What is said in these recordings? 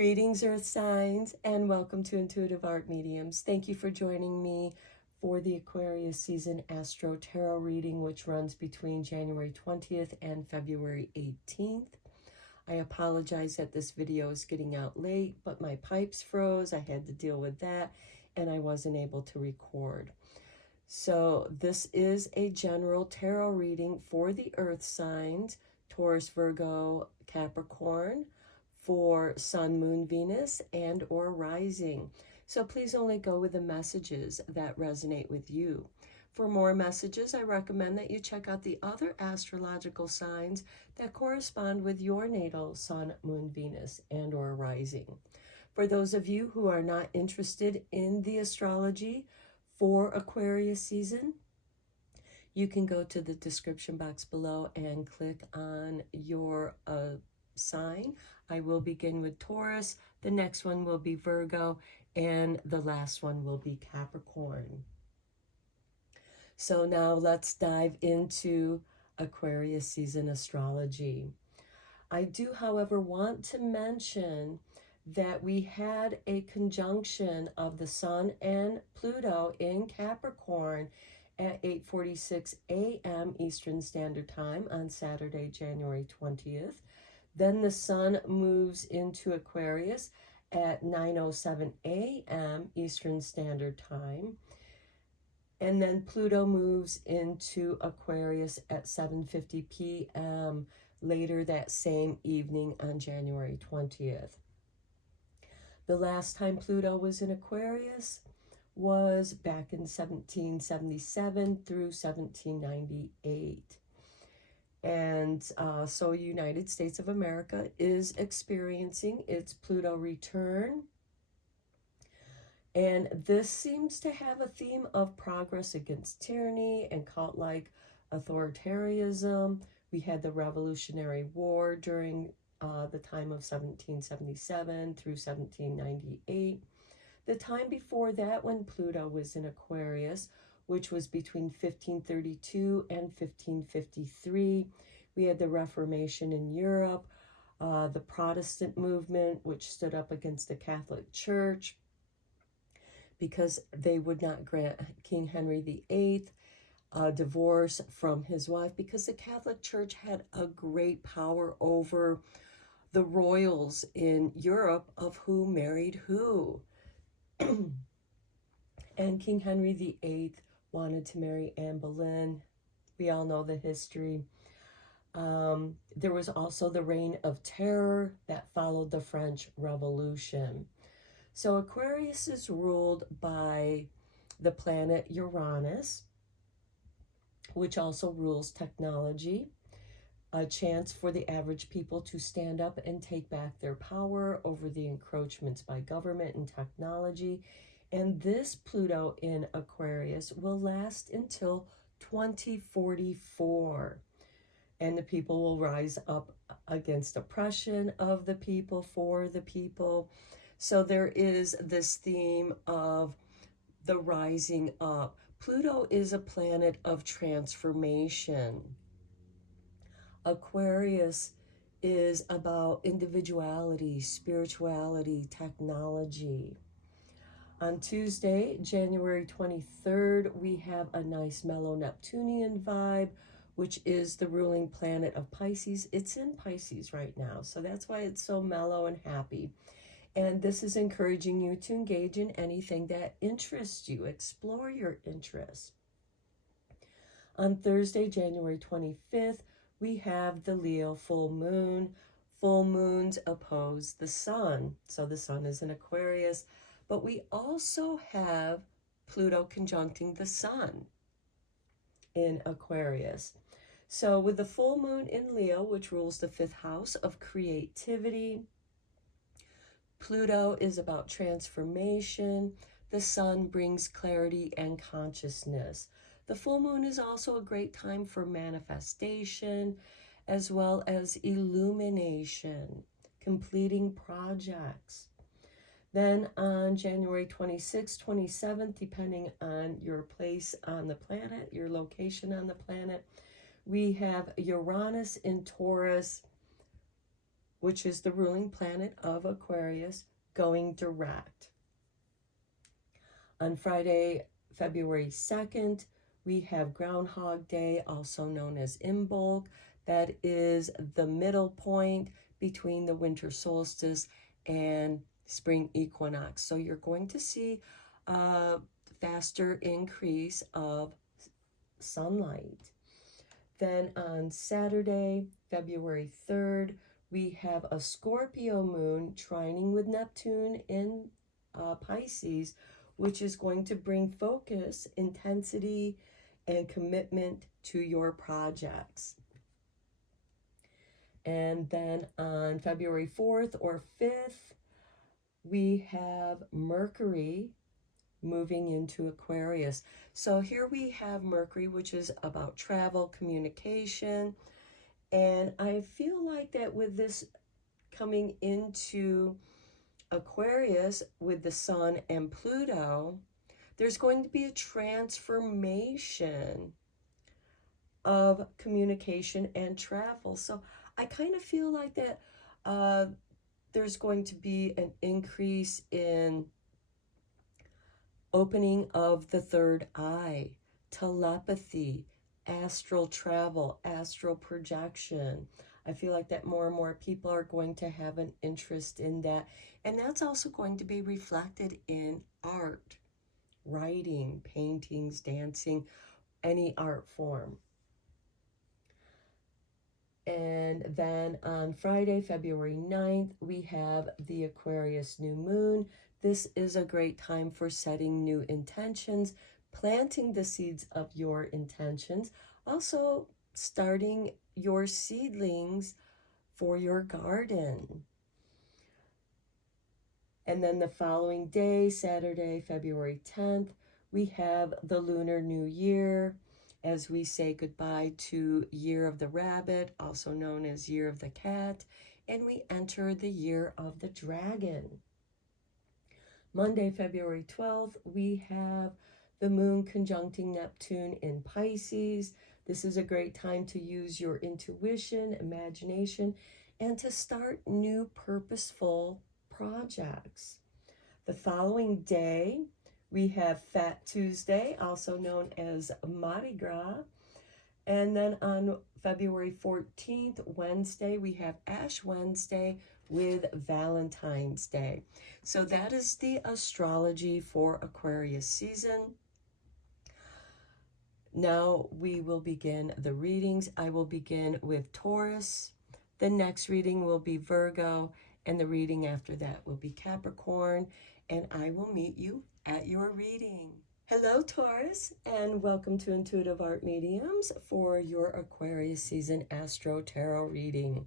Greetings, Earth signs, and welcome to Intuitive Art Mediums. Thank you for joining me for the Aquarius season Astro-Tarot reading, which runs between January 20th and February 18th. I apologize that this video is getting out late, but my pipes froze. I had to deal with that, and I wasn't able to record. So this is a general tarot reading for the Earth signs, Taurus, Virgo, Capricorn, for Sun, Moon, Venus, and or rising. So please only go with the messages that resonate with you. For more messages, I recommend that you check out the other astrological signs that correspond with your natal Sun, Moon, Venus, and or rising. For those of you who are not interested in the astrology for Aquarius season, you can go to the description box below and click on your sign. I will begin with Taurus, the next one will be Virgo, and the last one will be Capricorn. So now let's dive into Aquarius season astrology. I do, however, want to mention that we had a conjunction of the Sun and Pluto in Capricorn at 8:46 a.m. Eastern Standard Time on Saturday, January 20th. Then the Sun moves into Aquarius at 9:07 a.m. Eastern Standard Time. And then Pluto moves into Aquarius at 7:50 p.m. later that same evening on January 20th. The last time Pluto was in Aquarius was back in 1777 through 1798. And so United States of America is experiencing its Pluto return. And this seems to have a theme of progress against tyranny and cult-like authoritarianism. We had the Revolutionary War during the time of 1777 through 1798. The time before that, when Pluto was in Aquarius, which was between 1532 and 1553. We had the Reformation in Europe, the Protestant movement, which stood up against the Catholic Church because they would not grant King Henry VIII a divorce from his wife, because the Catholic Church had a great power over the royals in Europe, of who married who. And King Henry VIII wanted to marry Anne Boleyn. We all know the history. There was also the Reign of Terror that followed the French Revolution. So Aquarius is ruled by the planet Uranus, which also rules technology, a chance for the average people to stand up and take back their power over the encroachments by government and technology. And this Pluto in Aquarius will last until 2044. And the people will rise up against oppression of the people, for the people. So there is this theme of the rising up. Pluto is a planet of transformation. Aquarius is about individuality, spirituality, technology. On Tuesday, January 23rd, we have a nice mellow Neptunian vibe, which is the ruling planet of Pisces. It's in Pisces right now, so that's why it's so mellow and happy. And this is encouraging you to engage in anything that interests you. Explore your interests. On Thursday, January 25th, we have the Leo full moon. Full moons oppose the sun, so the sun is in Aquarius. But we also have Pluto conjuncting the sun in Aquarius. So with the full moon in Leo, which rules the 5th house of creativity, Pluto is about transformation. The sun brings clarity and consciousness. The full moon is also a great time for manifestation, as well as illumination, completing projects. Then on January 26th, 27th, depending on your place on the planet, your location on the planet, we have Uranus in Taurus, which is the ruling planet of Aquarius, going direct. On Friday, February 2nd, we have Groundhog Day, also known as Imbolc. That is the middle point between the winter solstice and spring equinox. So you're going to see a faster increase of sunlight. Then on Saturday, February 3rd, we have a Scorpio moon trining with Neptune in Pisces, which is going to bring focus, intensity, and commitment to your projects. And then on February 4th or 5th, we have Mercury moving into Aquarius. So here we have Mercury, which is about travel, communication. And I feel like that with this coming into Aquarius with the Sun and Pluto, there's going to be a transformation of communication and travel. So I kind of feel like that there's going to be an increase in opening of the third eye, telepathy, astral travel, astral projection. I feel like that more and more people are going to have an interest in that. And that's also going to be reflected in art, writing, paintings, dancing, any art form. And then on Friday, February 9th, we have the Aquarius new moon. This is a great time for setting new intentions, planting the seeds of your intentions, also starting your seedlings for your garden. And then the following day, Saturday, February 10th, we have the Lunar New Year, as we say goodbye to Year of the Rabbit, also known as Year of the Cat, and we enter the Year of the Dragon. Monday, February 12th, we have the Moon conjuncting Neptune in Pisces. This is a great time to use your intuition, imagination, and to start new purposeful projects. The following day, we have Fat Tuesday, also known as Mardi Gras. And then on February 14th, Wednesday, we have Ash Wednesday with Valentine's Day. So that is the astrology for Aquarius season. Now we will begin the readings. I will begin with Taurus. The next reading will be Virgo, and the reading after that will be Capricorn, and I will meet you at your reading. Hello, Taurus, and welcome to Intuitive Art Mediums for your Aquarius season Astro-Tarot reading.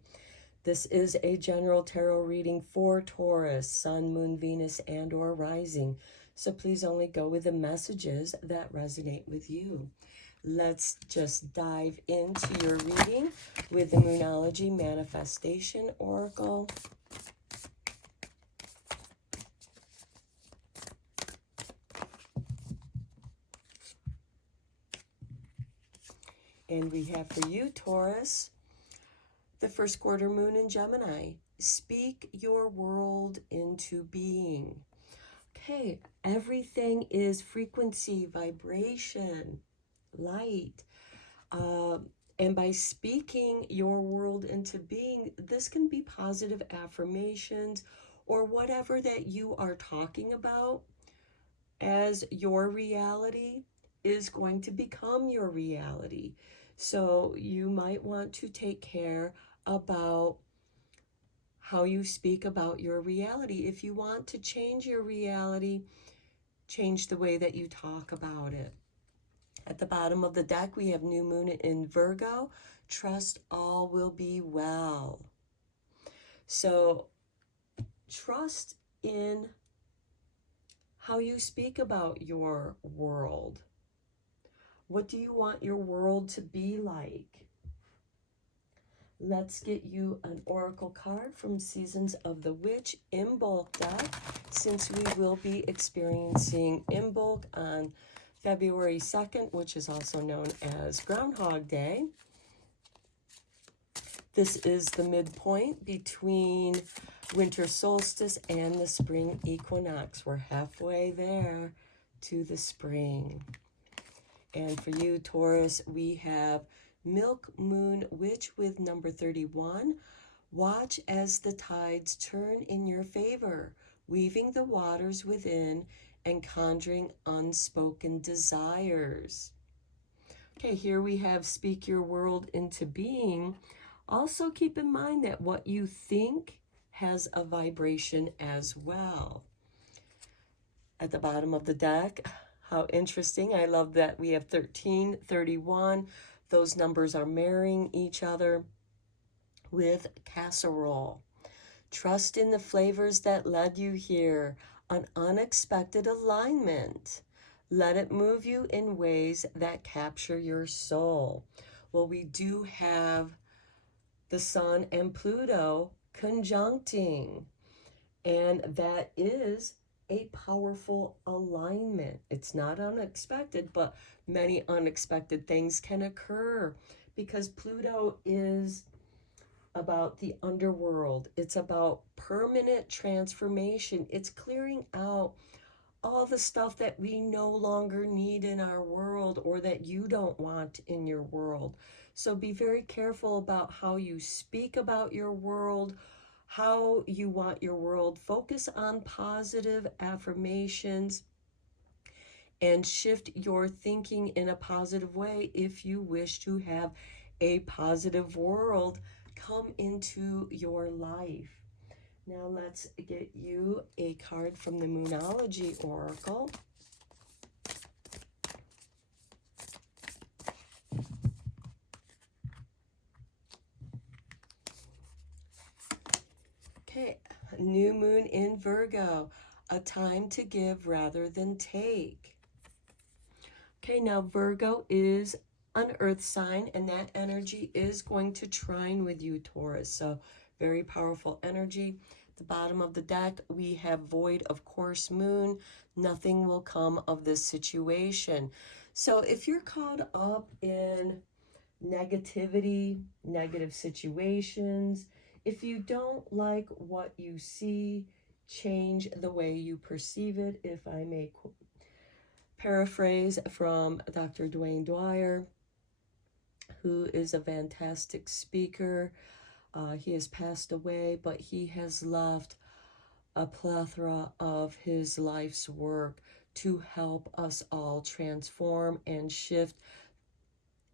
This is a general tarot reading for Taurus, Sun, Moon, Venus, and or Rising. So please only go with the messages that resonate with you. Let's just dive into your reading with the Moonology Manifestation Oracle. And we have for you, Taurus, the first quarter moon in Gemini. Speak your world into being. Okay, everything is frequency, vibration, light. And by speaking your world into being, this can be positive affirmations or whatever that you are talking about as your reality is going to become your reality. So you might want to take care about how you speak about your reality. If you want to change your reality, change the way that you talk about it. At the bottom of the deck, we have new moon in Virgo. Trust all will be well. So trust in how you speak about your world. What do you want your world to be like? Let's get you an oracle card from Seasons of the Witch Imbolc deck, since we will be experiencing Imbolc on February 2nd, which is also known as Groundhog Day. This is the midpoint between winter solstice and the spring equinox. We're halfway there to the spring. And for you, Taurus, we have Milk Moon Witch with number 31. Watch as the tides turn in your favor, weaving the waters within and conjuring unspoken desires. Okay, here we have Speak Your World into Being. Also keep in mind that what you think has a vibration as well. At the bottom of the deck, how interesting. I love that we have 13, 31. Those numbers are marrying each other with casserole. Trust in the flavors that led you here. An unexpected alignment. Let it move you in ways that capture your soul. Well, we do have the Sun and Pluto conjuncting, and that is a powerful alignment. It's not unexpected, but many unexpected things can occur because Pluto is about the underworld. It's about permanent transformation. It's clearing out all the stuff that we no longer need in our world or that you don't want in your world. So be very careful about how you speak about your world, how you want your world. Focus on positive affirmations and shift your thinking in a positive way if you wish to have a positive world come into your life. Now let's get you a card from the Moonology Oracle. Okay, new moon in Virgo, a time to give rather than take. Okay, now Virgo is an earth sign, and that energy is going to trine with you, Taurus. So very powerful energy. At the bottom of the deck, we have void of course moon. Nothing will come of this situation. So if you're caught up in negativity, negative situations, if you don't like what you see, change the way you perceive it, if I may paraphrase from Dr. Dwayne Dwyer, who is a fantastic speaker. He has passed away, but he has left a plethora of his life's work to help us all transform and shift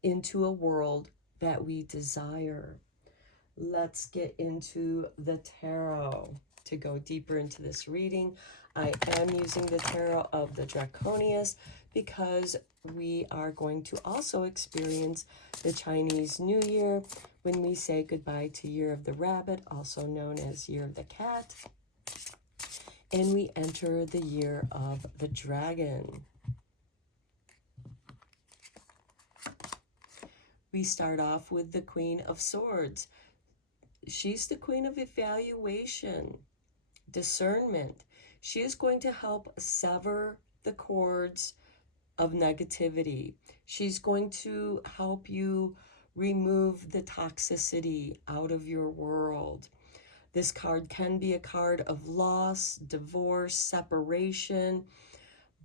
into a world that we desire. Let's get into the tarot to go deeper into this reading. I am using the tarot of the Draconius because we are going to also experience the Chinese New Year when we say goodbye to Year of the Rabbit, also known as Year of the Cat, and we enter the Year of the Dragon. We start off with the Queen of Swords. She's the queen of evaluation, discernment. She is going to help sever the cords of negativity. She's going to help you remove the toxicity out of your world. This card can be a card of loss, divorce, separation,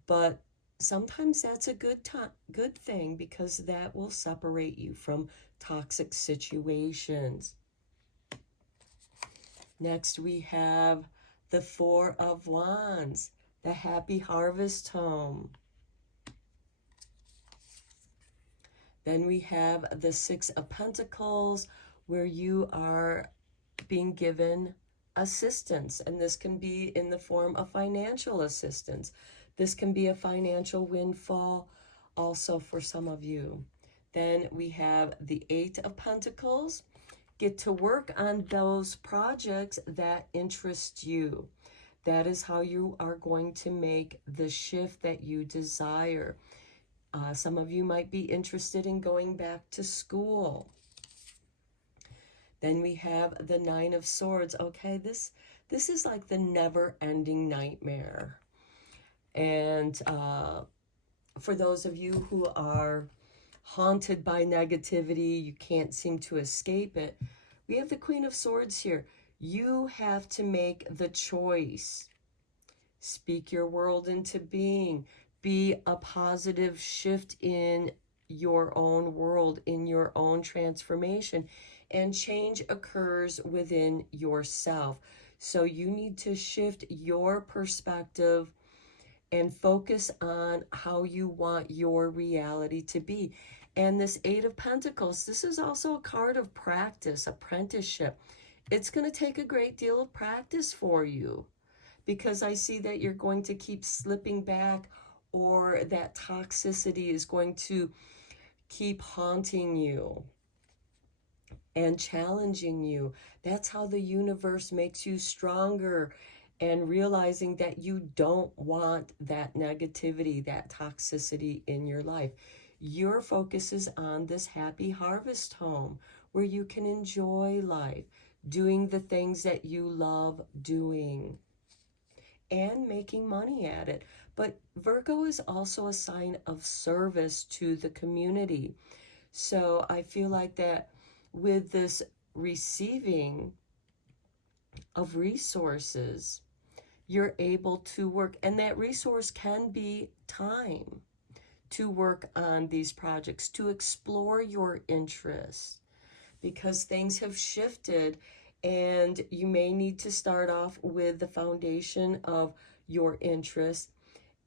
but sometimes that's a good thing because that will separate you from toxic situations. Next, we have the Four of Wands, the Happy Harvest Home. Then we have the Six of Pentacles, where you are being given assistance, and this can be in the form of financial assistance. This can be a financial windfall also for some of you. Then we have the Eight of Pentacles. Get to work on those projects that interest you. That is how you are going to make the shift that you desire. Some of you might be interested in going back to school. Then we have the Nine of Swords. Okay, this is like the never-ending nightmare. And for those of you who are haunted by negativity, you can't seem to escape it, We have the Queen of Swords here. You have to make the choice. Speak your world into being. Be a positive shift in your own world, in your own transformation. And change occurs within yourself. So you need to shift your perspective and focus on how you want your reality to be. And this Eight of Pentacles, this is also a card of practice, apprenticeship. It's going to take a great deal of practice for you, because I see that you're going to keep slipping back, or that toxicity is going to keep haunting you and challenging you. That's how the universe makes you stronger, and realizing that you don't want that negativity, that toxicity in your life. Your focus is on this happy harvest home where you can enjoy life, doing the things that you love doing, and making money at it. But Virgo is also a sign of service to the community. So I feel like that with this receiving of resources, you're able to work, and that resource can be time to work on these projects, to explore your interests, because things have shifted, and you may need to start off with the foundation of your interests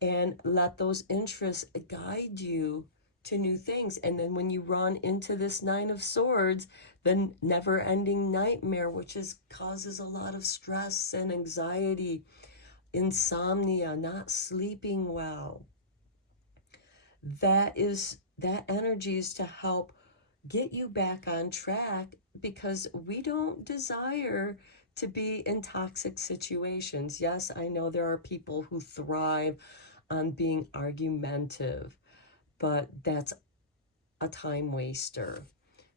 and let those interests guide you to new things. And then when you run into this Nine of Swords, the never-ending nightmare, which causes a lot of stress and anxiety, insomnia, not sleeping well, that energy is to help get you back on track, because we don't desire to be in toxic situations. Yes, I know there are people who thrive on being argumentative, but that's a time waster.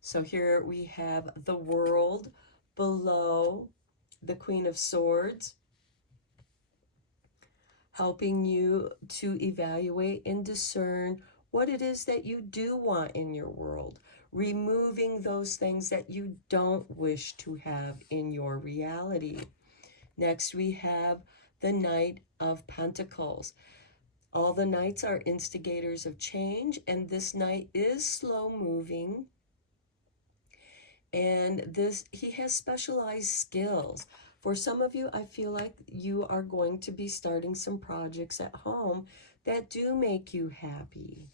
So here we have the World below the Queen of Swords, helping you to evaluate and discern what it is that you do want in your world, removing those things that you don't wish to have in your reality. Next, we have the Knight of Pentacles. All the knights are instigators of change, and this knight is slow moving. And he has specialized skills. For some of you, I feel like you are going to be starting some projects at home that do make you happy.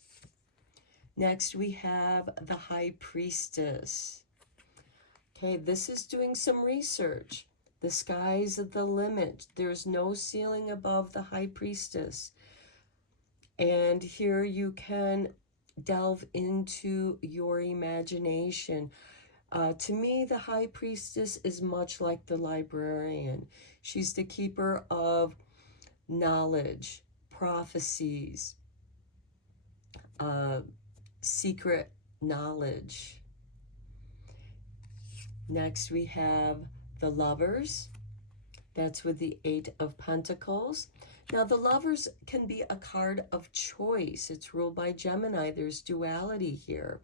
Next, we have the High Priestess. Okay, this is doing some research. The sky's the limit. There's no ceiling above the High Priestess. And here you can delve into your imagination. To me, the High Priestess is much like the librarian. She's the keeper of knowledge, prophecies, secret knowledge. Next, we have the Lovers. That's with the Eight of Pentacles. Now, the Lovers can be a card of choice. It's ruled by Gemini. There's duality here.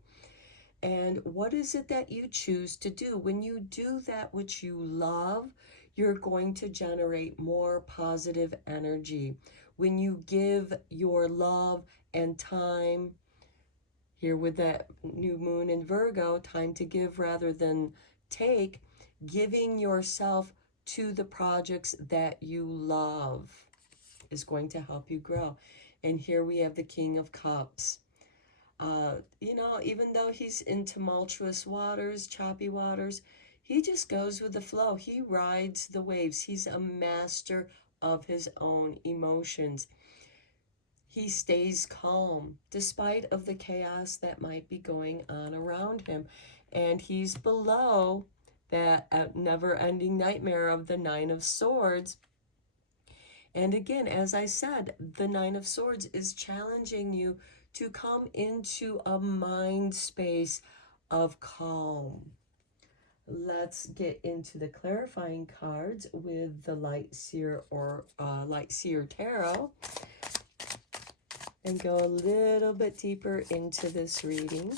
And what is it that you choose to do? When you do that which you love, you're going to generate more positive energy. When you give your love and time, here with that new moon in Virgo, time to give rather than take, giving yourself to the projects that you love is going to help you grow. And here we have the King of Cups. You know, even though he's in tumultuous waters, choppy waters, he just goes with the flow. He rides the waves. He's a master of his own emotions. He stays calm despite of the chaos that might be going on around him. And he's below that never-ending nightmare of the Nine of Swords. And again, as I said, the Nine of Swords is challenging you to come into a mind space of calm. Let's get into the clarifying cards with the Light Seer or Light Seer Tarot, and go a little bit deeper into this reading.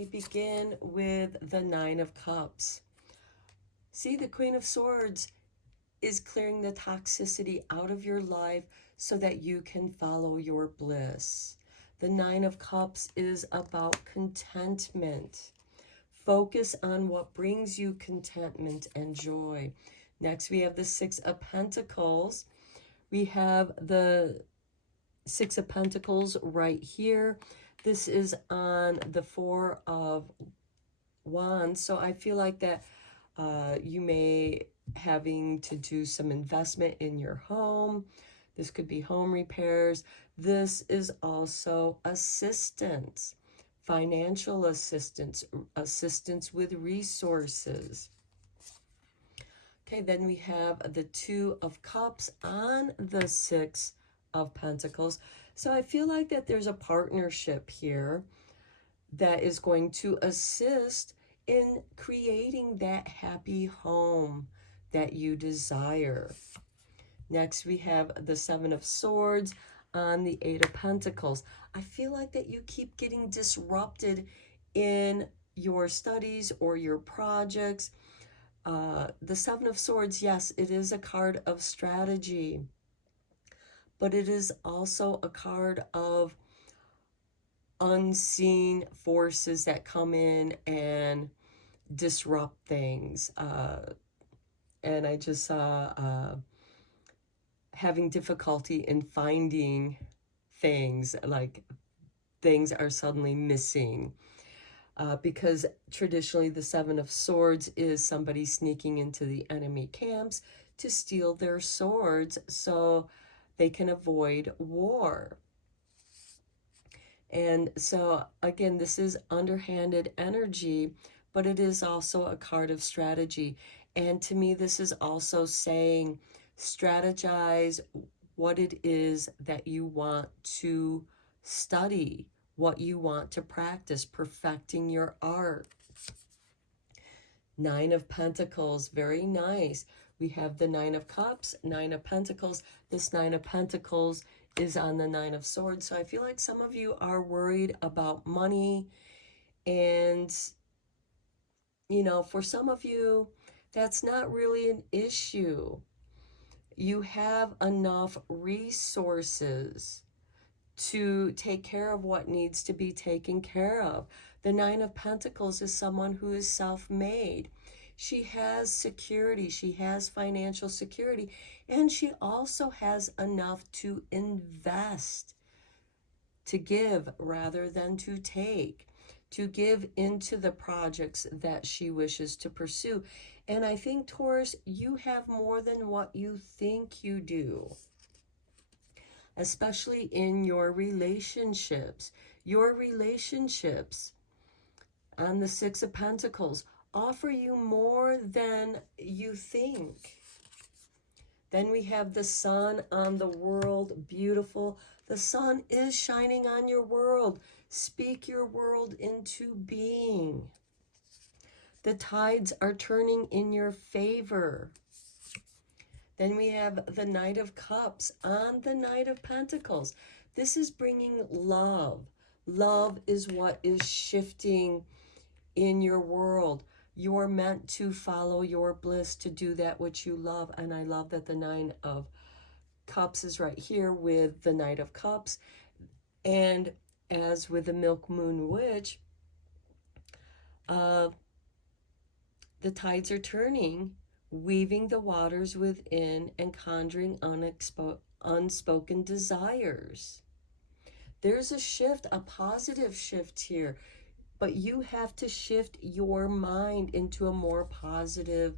we begin with the Nine of Cups. See, the Queen of Swords is clearing the toxicity out of your life so that you can follow your bliss. The Nine of Cups is about contentment. Focus on what brings you contentment and joy. Next, we have the Six of Pentacles. We have the Six of Pentacles right here. This is on the Four of Wands. So I feel like that you may having to do some investment in your home. This could be home repairs. This is also assistance, financial assistance, assistance with resources. Okay, then we have the Two of Cups on the Six of Pentacles. So I feel like that there's a partnership here that is going to assist in creating that happy home that you desire. Next, we have the Seven of Swords on the Eight of Pentacles. I feel like that you keep getting disrupted in your studies or your projects. The Seven of Swords, yes, it is a card of strategy, but it is also a card of unseen forces that come in and disrupt things. And I just saw having difficulty in finding things, like things are suddenly missing. Because traditionally the Seven of Swords is somebody sneaking into the enemy camps to steal their swords so they can avoid war. And so, again, this is underhanded energy, but it is also a card of strategy. And to me, this is also saying, strategize what it is that you want to study, what you want to practice, perfecting your art. Nine of Pentacles, very nice. We have the Nine of Cups, Nine of Pentacles. This Nine of Pentacles is on the Nine of Swords. So I feel like some of you are worried about money. And, you know, for some of you, that's not really an issue. You have enough resources to take care of what needs to be taken care of. The Nine of Pentacles is someone who is self-made. She has security, she has financial security, and she also has enough to invest, to give rather than to take, to give into the projects that she wishes to pursue. And I think, Taurus, you have more than what you think you do, especially in your relationships. Your relationships on the Six of Pentacles offer you more than you think. Then we have the sun on the world, beautiful. The sun is shining on your world. Speak your world into being. The tides are turning in your favor. Then we have the Knight of Cups on the Knight of Pentacles. This is bringing love. Love is what is shifting in your world. You're meant to follow your bliss, to do that which you love. And I love that the Nine of Cups is right here with the Knight of Cups. And as with the Milk Moon Witch, the tides are turning, weaving the waters within and conjuring unspoken desires. There's a shift, a positive shift here, but you have to shift your mind into a more positive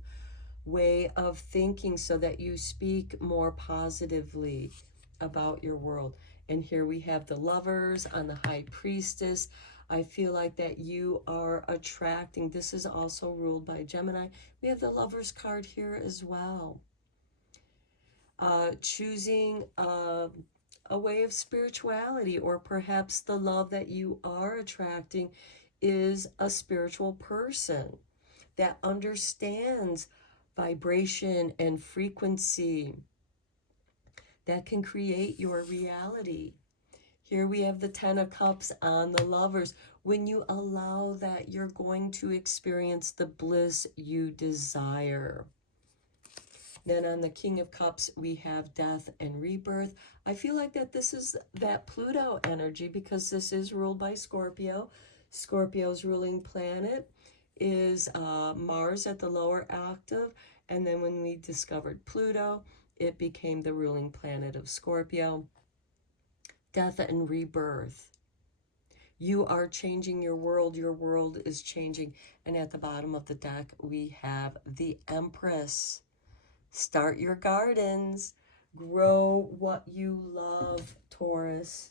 way of thinking so that you speak more positively about your world. And here we have the Lovers on the High Priestess. I feel like that you are attracting, this is also ruled by Gemini. We have the Lovers card here as well. Choosing a way of spirituality, or perhaps the love that you are attracting is a spiritual person that understands vibration and frequency, that can create your reality. Here we have the Ten of Cups on the Lovers. When you allow that, you're going to experience the bliss you desire. Then on the King of Cups, we have death and rebirth. I feel like that this is that Pluto energy because this is ruled by Scorpio. Scorpio's ruling planet is Mars at the lower octave. And then when we discovered Pluto, it became the ruling planet of Scorpio. Death and rebirth. You are changing your world. Your world is changing. And at the bottom of the deck, we have the Empress. Start your gardens. Grow what you love, Taurus.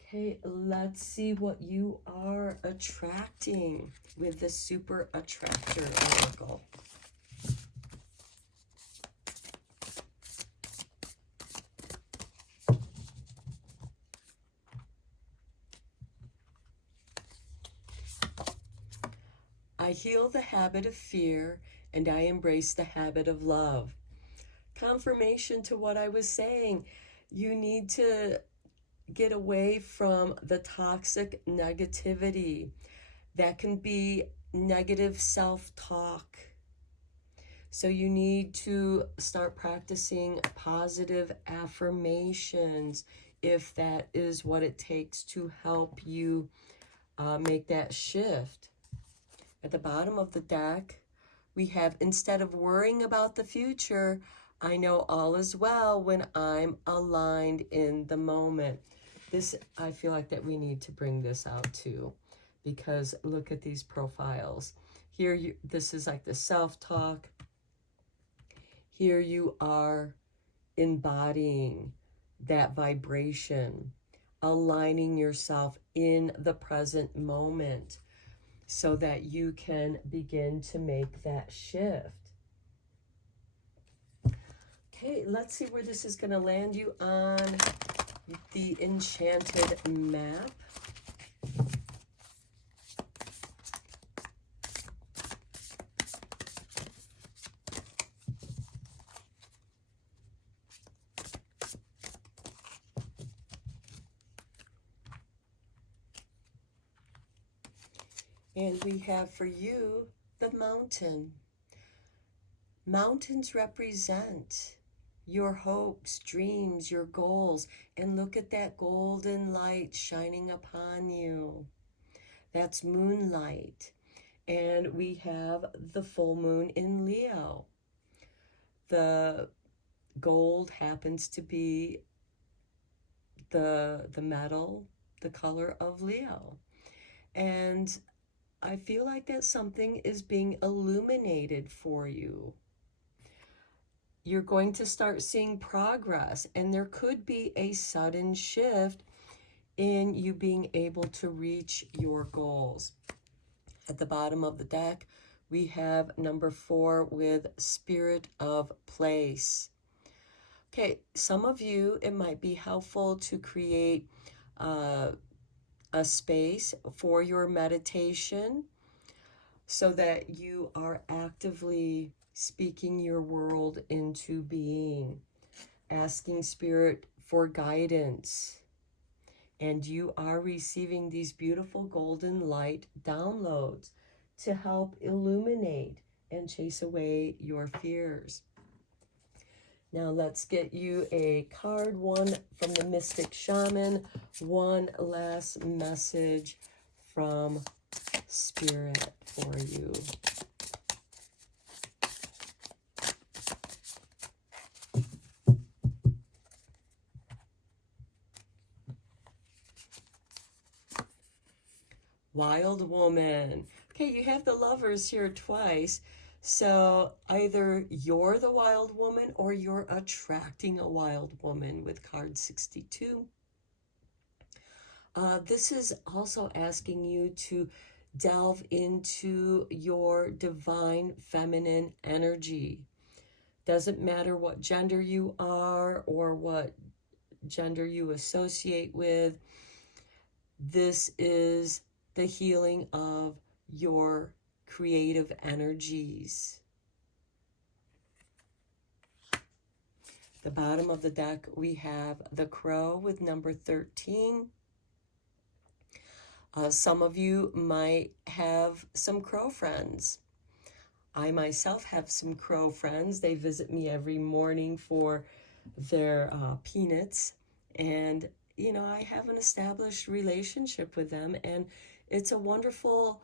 Okay, let's see what you are attracting with the Super Attractor Oracle. I heal the habit of fear and I embrace the habit of love. Confirmation to what I was saying. You need to get away from the toxic negativity. That can be negative self-talk. So you need to start practicing positive affirmations if that is what it takes to help you make that shift. At the bottom of the deck, we have, instead of worrying about the future, I know all is well when I'm aligned in the moment. This, I feel like that we need to bring this out too, because look at these profiles. Here, this is like the self-talk. Here you are embodying that vibration, aligning yourself in the present moment, so that you can begin to make that shift. Okay, let's see where this is going to land you on the Enchanted Map. And we have for you the mountain. Mountains represent your hopes, dreams, your goals. And look at that golden light shining upon you. That's moonlight. And we have the full moon in Leo. The gold happens to be the metal, the color of Leo. And I feel like that something is being illuminated for you. You're going to start seeing progress, and there could be a sudden shift in you being able to reach your goals. At the bottom of the deck, we have number 4 with Spirit of Place. Okay, some of you, it might be helpful to create a space for your meditation so that you are actively speaking your world into being, asking Spirit for guidance. And you are receiving these beautiful golden light downloads to help illuminate and chase away your fears. Now let's get you a card, one from the Mystic Shaman, one last message from Spirit for you. Wild Woman. Okay, you have the Lovers here twice. So either you're the wild woman or you're attracting a wild woman with card 62. This is also asking you to delve into your divine feminine energy. Doesn't matter what gender you are or what gender you associate with. This is the healing of your creative energies. The bottom of the deck, we have the Crow with number 13. Some of you might have some crow friends. I myself have some crow friends. They visit me every morning for their peanuts. And, you know, I have an established relationship with them. And it's a wonderful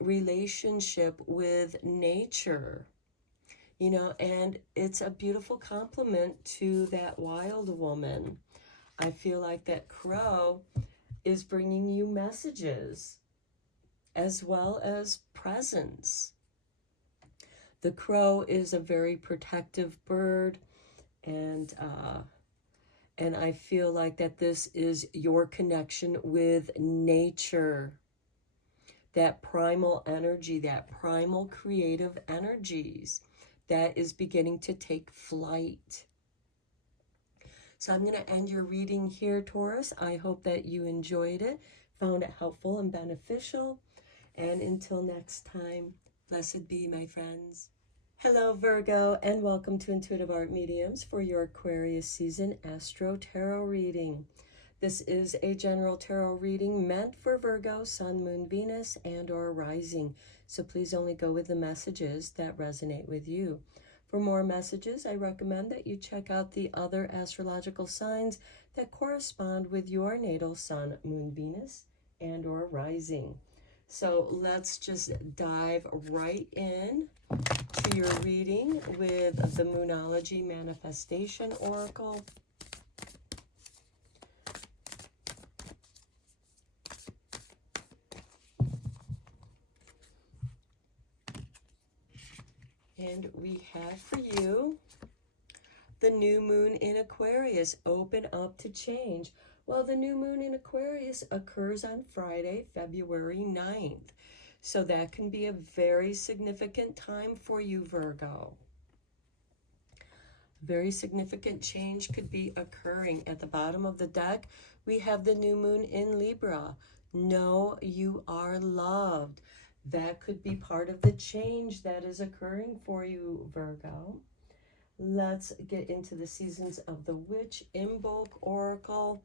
relationship with nature, you know, and it's a beautiful compliment to that wild woman. I feel like that crow is bringing you messages as well as presents. The crow is a very protective bird, and I feel like that this is your connection with nature, that primal energy, that primal creative energies that is beginning to take flight. So I'm going to end your reading here, Taurus. I hope that you enjoyed it, found it helpful and beneficial. And until next time, blessed be, my friends. Hello, Virgo, and welcome to Intuitive Art Mediums for your Aquarius season Astro-Tarot reading. This is a general tarot reading meant for Virgo, Sun, Moon, Venus, and or Rising. So please only go with the messages that resonate with you. For more messages, I recommend that you check out the other astrological signs that correspond with your natal Sun, Moon, Venus, and or Rising. So let's just dive right in to your reading with the Moonology Manifestation Oracle. And we have for you the new moon in Aquarius. Open up to change. Well, the new moon in Aquarius occurs on Friday, February 9th. So that can be a very significant time for you, Virgo. Very significant change could be occurring. At the bottom of the deck, we have the new moon in Libra. Know you are loved. That could be part of the change that is occurring for you, Virgo. Let's get into the seasons of the Witch Imbolc Oracle,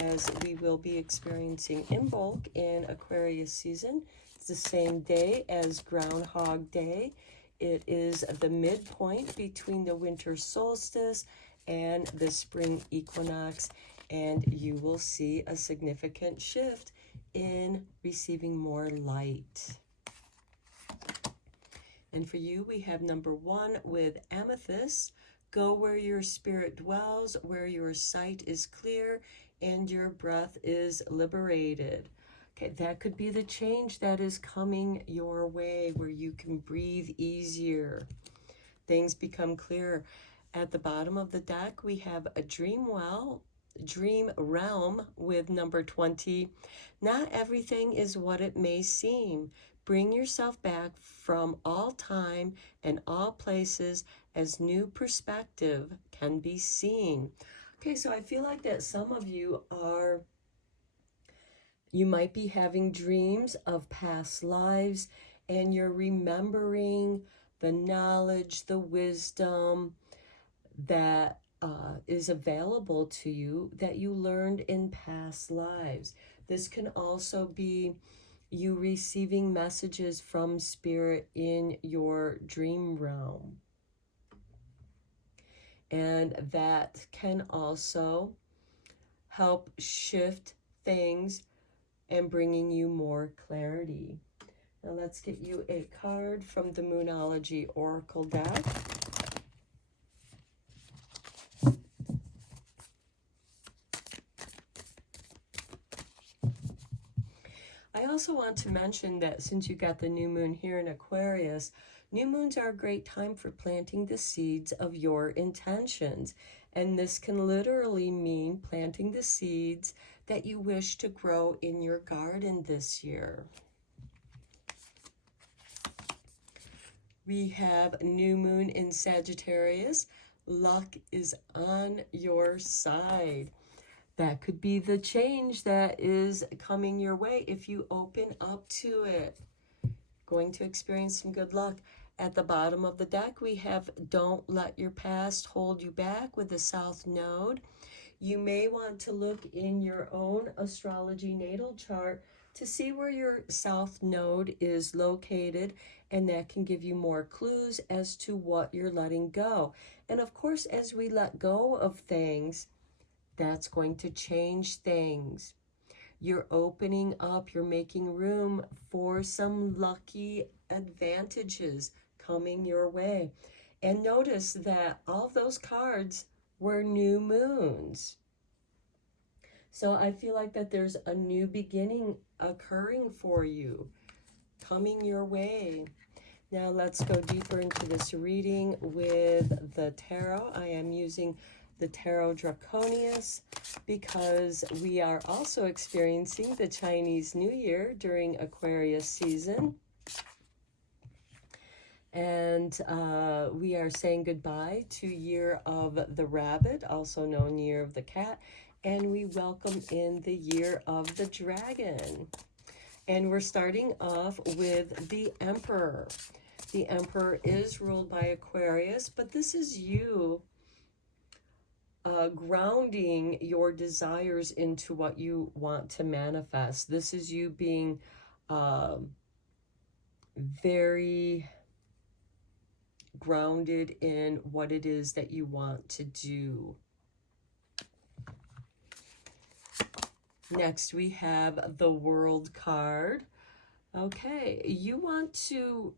as we will be experiencing Imbolc in Aquarius season. It's the same day as Groundhog Day. It is the midpoint between the winter solstice and the spring equinox, and you will see a significant shift in receiving more light. And for you, we have number 1 with Amethyst. Go where your spirit dwells, where your sight is clear and your breath is liberated. Okay, that could be the change that is coming your way, where you can breathe easier. Things become clearer. At the bottom of the deck, we have a dream realm with number 20. Not everything is what it may seem. Bring yourself back from all time and all places as new perspective can be seen. Okay, so I feel like that some of you might be having dreams of past lives, and you're remembering the knowledge, the wisdom that is available to you that you learned in past lives. This can also be you receiving messages from spirit in your dream realm. And that can also help shift things and bringing you more clarity. Now let's get you a card from the Moonology Oracle deck. I also want to mention that since you got the new moon here in Aquarius, new moons are a great time for planting the seeds of your intentions. And this can literally mean planting the seeds that you wish to grow in your garden this year. We have new moon in Sagittarius. Luck is on your side. That could be the change that is coming your way if you open up to it. Going to experience some good luck. At the bottom of the deck, we have Don't Let Your Past Hold You Back with the South Node. You may want to look in your own astrology natal chart to see where your south node is located, and that can give you more clues as to what you're letting go. And of course, as we let go of things, that's going to change things. You're opening up, you're making room for some lucky advantages coming your way. And notice that all of those cards were new moons. So I feel like that there's a new beginning occurring for you, coming your way. Now let's go deeper into this reading with the tarot. I am using the Tarot Draconius because we are also experiencing the Chinese New Year during Aquarius season. And we are saying goodbye to Year of the Rabbit, also known Year of the Cat. And we welcome in the Year of the Dragon. And we're starting off with the Emperor. The Emperor is ruled by Aquarius, but this is you grounding your desires into what you want to manifest. This is you being very grounded in what it is that you want to do. Next, we have the World card. Okay, you want to,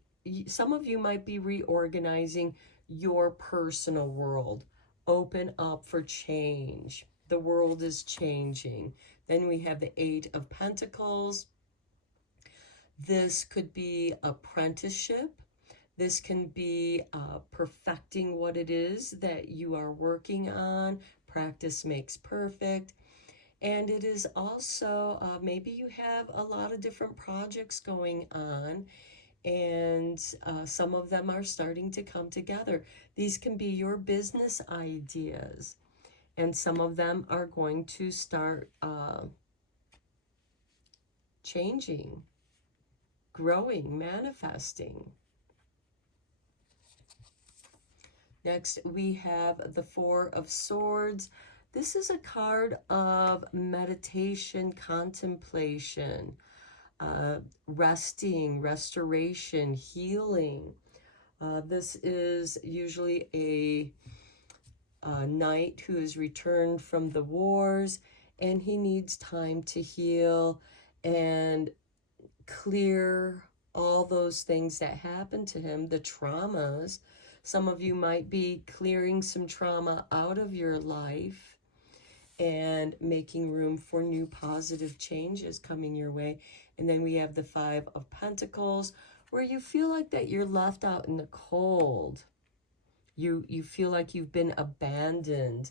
some of you might be reorganizing your personal world. Open up for change. The world is changing. Then we have the Eight of Pentacles. This could be apprenticeship. This can be perfecting what it is that you are working on. Practice makes perfect. And it is also, maybe you have a lot of different projects going on, and some of them are starting to come together. These can be your business ideas, and some of them are going to start changing, growing, manifesting. Next, we have the Four of Swords. This is a card of meditation, contemplation, resting, restoration, healing. This is usually a knight who has returned from the wars, and he needs time to heal and clear all those things that happened to him, the traumas. Some of you might be clearing some trauma out of your life and making room for new positive changes coming your way. And then we have the Five of Pentacles, where you feel like that you're left out in the cold. You feel like you've been abandoned.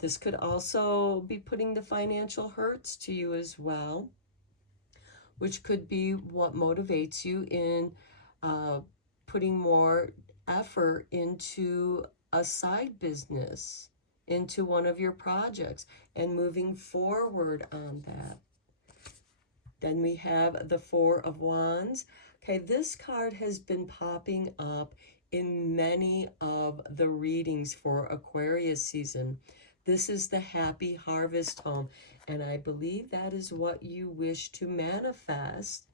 This could also be putting the financial hurts to you as well, which could be what motivates you in putting more effort into a side business, into one of your projects, and moving forward on that. Then we have the Four of Wands. Okay, this card has been popping up in many of the readings for Aquarius season. This is the happy harvest home, and I believe that is what you wish to manifest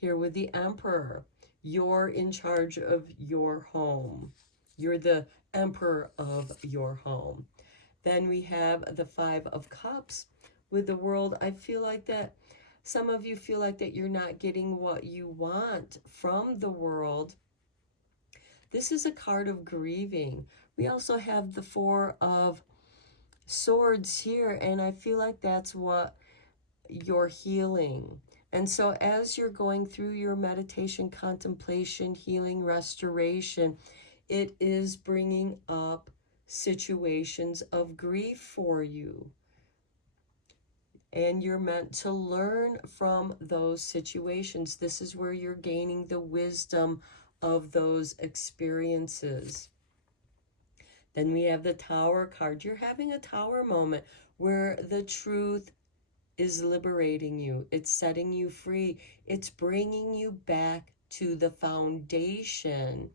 here with the Emperor. You're in charge of your home. You're the emperor of your home. Then we have the Five of Cups with the World. I feel like that some of you feel like that you're not getting what you want from the world. This is a card of grieving. We also have the Four of Swords here, and I feel like that's what you're healing. And so as you're going through your meditation, contemplation, healing, restoration, it is bringing up situations of grief for you. And you're meant to learn from those situations. This is where you're gaining the wisdom of those experiences. Then we have the Tower card. You're having a Tower moment where the truth is liberating you. It's setting you free. It's bringing you back to the foundation,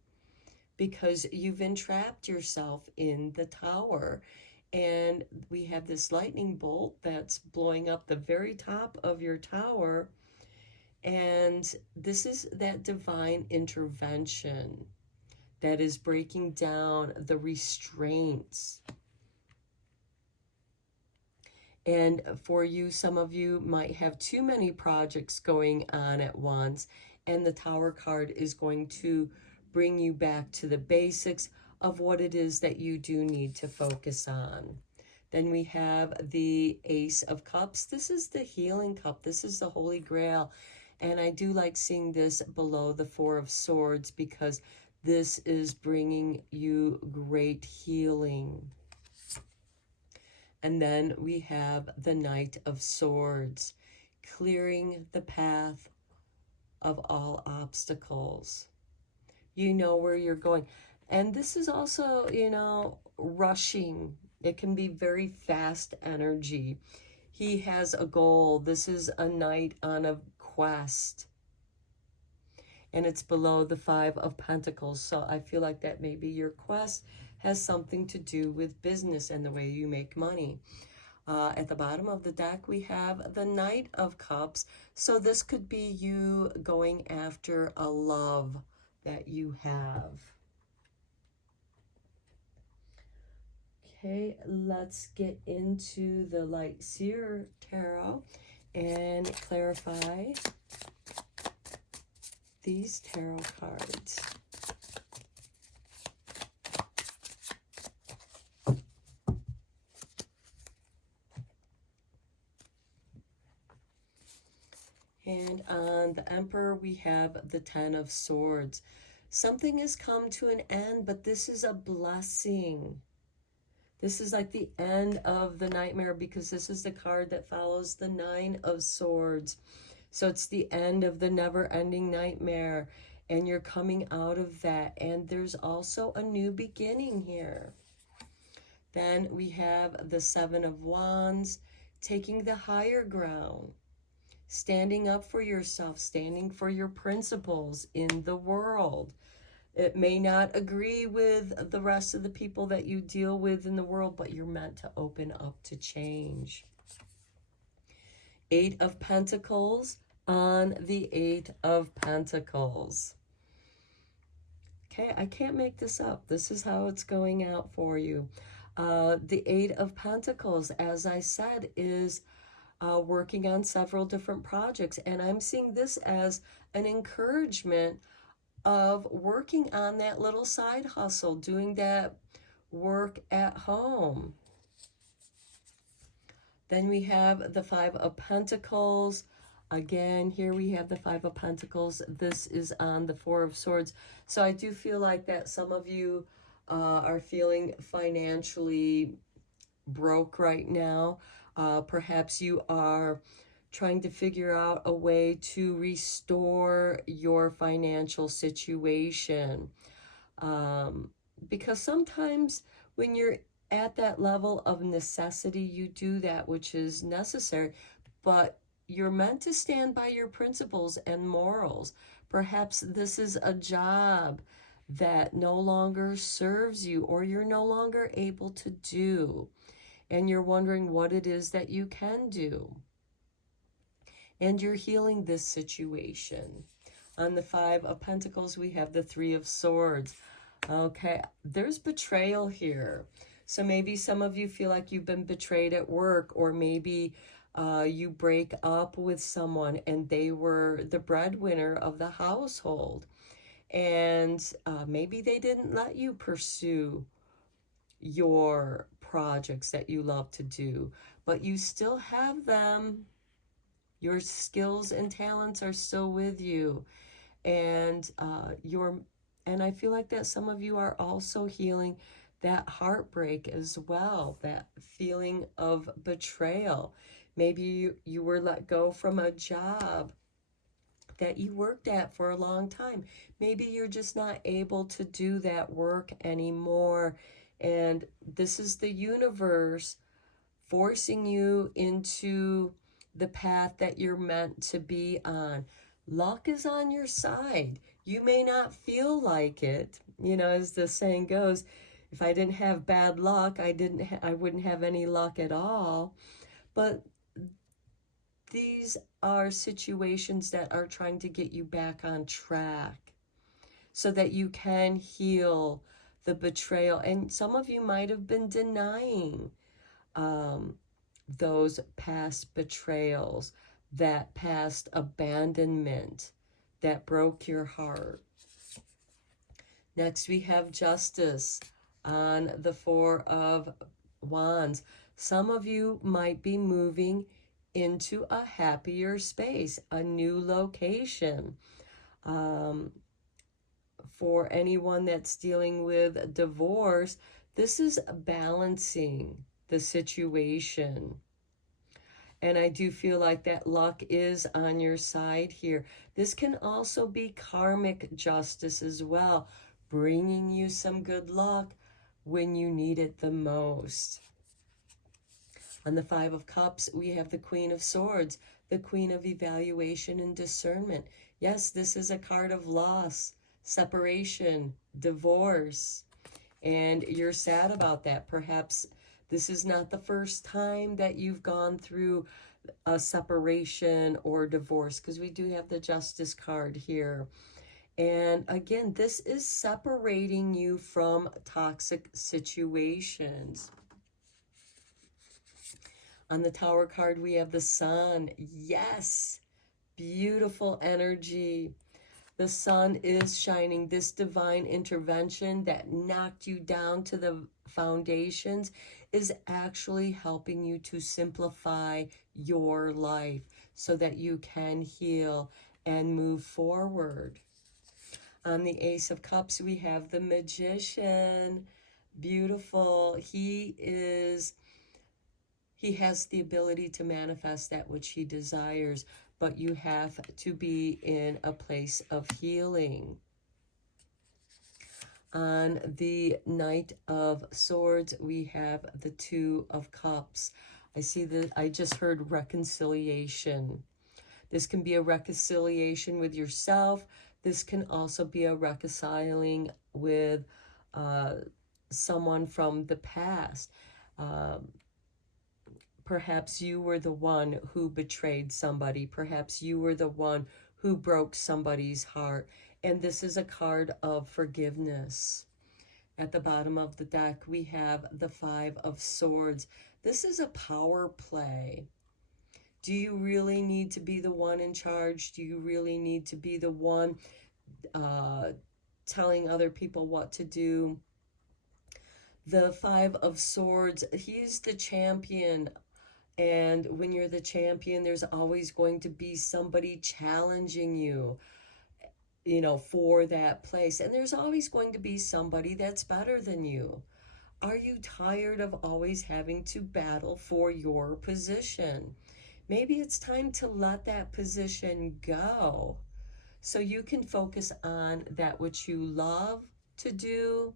because you've entrapped yourself in the tower. And we have this lightning bolt that's blowing up the very top of your tower. And this is that divine intervention that is breaking down the restraints. And for you, some of you might have too many projects going on at once, and the Tower card is going to bring you back to the basics of what it is that you do need to focus on. Then we have the Ace of Cups. This is the healing cup. This is the Holy Grail. And I do like seeing this below the Four of Swords because this is bringing you great healing. And then we have the Knight of Swords, clearing the path of all obstacles. You know where you're going. And this is also, you know, rushing. It can be very fast energy. He has a goal. This is a knight on a quest. And it's below the Five of Pentacles. So I feel like that maybe your quest has something to do with business and the way you make money. At the bottom of the deck, we have the Knight of Cups. So this could be you going after a love that you have. Okay, let's get into the Light Seer Tarot and clarify these tarot cards. And on the Emperor, we have the Ten of Swords. Something has come to an end, but this is a blessing. This is like the end of the nightmare because this is the card that follows the Nine of Swords. So it's the end of the never-ending nightmare, and you're coming out of that. And there's also a new beginning here. Then we have the Seven of Wands, taking the higher ground, standing up for yourself, standing for your principles in the world. It may not agree with the rest of the people that you deal with in the world, but you're meant to open up to change. Eight of Pentacles on the Eight of Pentacles. Okay, I can't make this up. This is how it's going out for you. The Eight of Pentacles, as I said, is working on several different projects. And I'm seeing this as an encouragement of working on that little side hustle, doing that work at home. Then we have the Five of Pentacles. Again, here we have the Five of Pentacles. This is on the Four of Swords. So I do feel like that some of you are feeling financially broke right now. Perhaps you are trying to figure out a way to restore your financial situation. Because sometimes when you're at that level of necessity, you do that which is necessary, but you're meant to stand by your principles and morals. Perhaps this is a job that no longer serves you or you're no longer able to do, and you're wondering what it is that you can do. And you're healing this situation. On the Five of Pentacles, we have the Three of Swords. Okay, there's betrayal here. So maybe some of you feel like you've been betrayed at work, or maybe you break up with someone and they were the breadwinner of the household. And maybe they didn't let you pursue your projects that you love to do, but you still have them. Your skills and talents are still with you. And and I feel like that some of you are also healing that heartbreak as well, that feeling of betrayal. Maybe you were let go from a job that you worked at for a long time. Maybe you're just not able to do that work anymore. And this is the universe forcing you into the path that you're meant to be on. Luck is on your side. You may not feel like it. You know, as the saying goes, If I didn't have bad luck, I wouldn't have any luck at all. But these are situations that are trying to get you back on track so that you can heal the betrayal. And some of you might have been denying those past betrayals, that past abandonment that broke your heart. Next, we have Justice on the Four of Wands. Some of you might be moving into a happier space, a new location. For anyone that's dealing with divorce, this is balancing the situation. And I do feel like that luck is on your side here. This can also be karmic justice as well, bringing you some good luck when you need it the most. On the Five of Cups, we have the Queen of Swords, the Queen of Evaluation and Discernment. Yes, this is a card of loss, separation, divorce, and you're sad about that. Perhaps this is not the first time that you've gone through a separation or divorce, because we do have the Justice card here. And again, this is separating you from toxic situations. On the Tower card, we have the Sun. Yes, beautiful energy. The sun is shining. This divine intervention that knocked you down to the foundations is actually helping you to simplify your life so that you can heal and move forward. On the Ace of Cups, we have the Magician. Beautiful. He has the ability to manifest that which he desires, but you have to be in a place of healing. On the Knight of Swords, we have the Two of Cups. I just heard reconciliation. This can be a reconciliation with yourself. This can also be a reconciling with someone from the past. Perhaps you were the one who betrayed somebody. Perhaps you were the one who broke somebody's heart. And this is a card of forgiveness. At the bottom of the deck, we have the Five of Swords. This is a power play. Do you really need to be the one in charge? Do you really need to be the one telling other people what to do? The Five of Swords, he's the champion. And when you're the champion, there's always going to be somebody challenging you, for that place. And there's always going to be somebody that's better than you. Are you tired of always having to battle for your position? Maybe it's time to let that position go so you can focus on that which you love to do.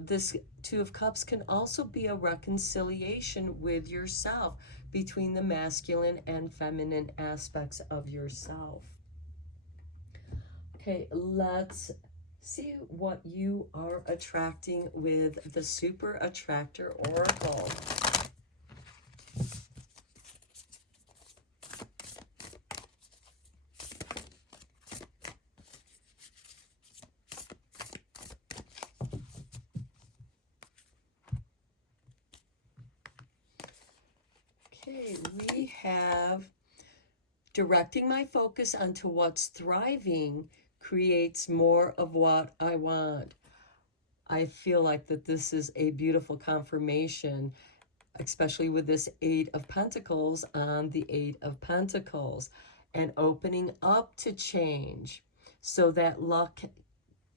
This Two of Cups can also be a reconciliation with yourself, between the masculine and feminine aspects of yourself. Okay, let's see what you are attracting with the Super Attractor Oracle. Okay, we have directing my focus onto what's thriving creates more of what I want. I feel like that this is a beautiful confirmation, especially with this Eight of Pentacles on the Eight of Pentacles, and opening up to change so that luck,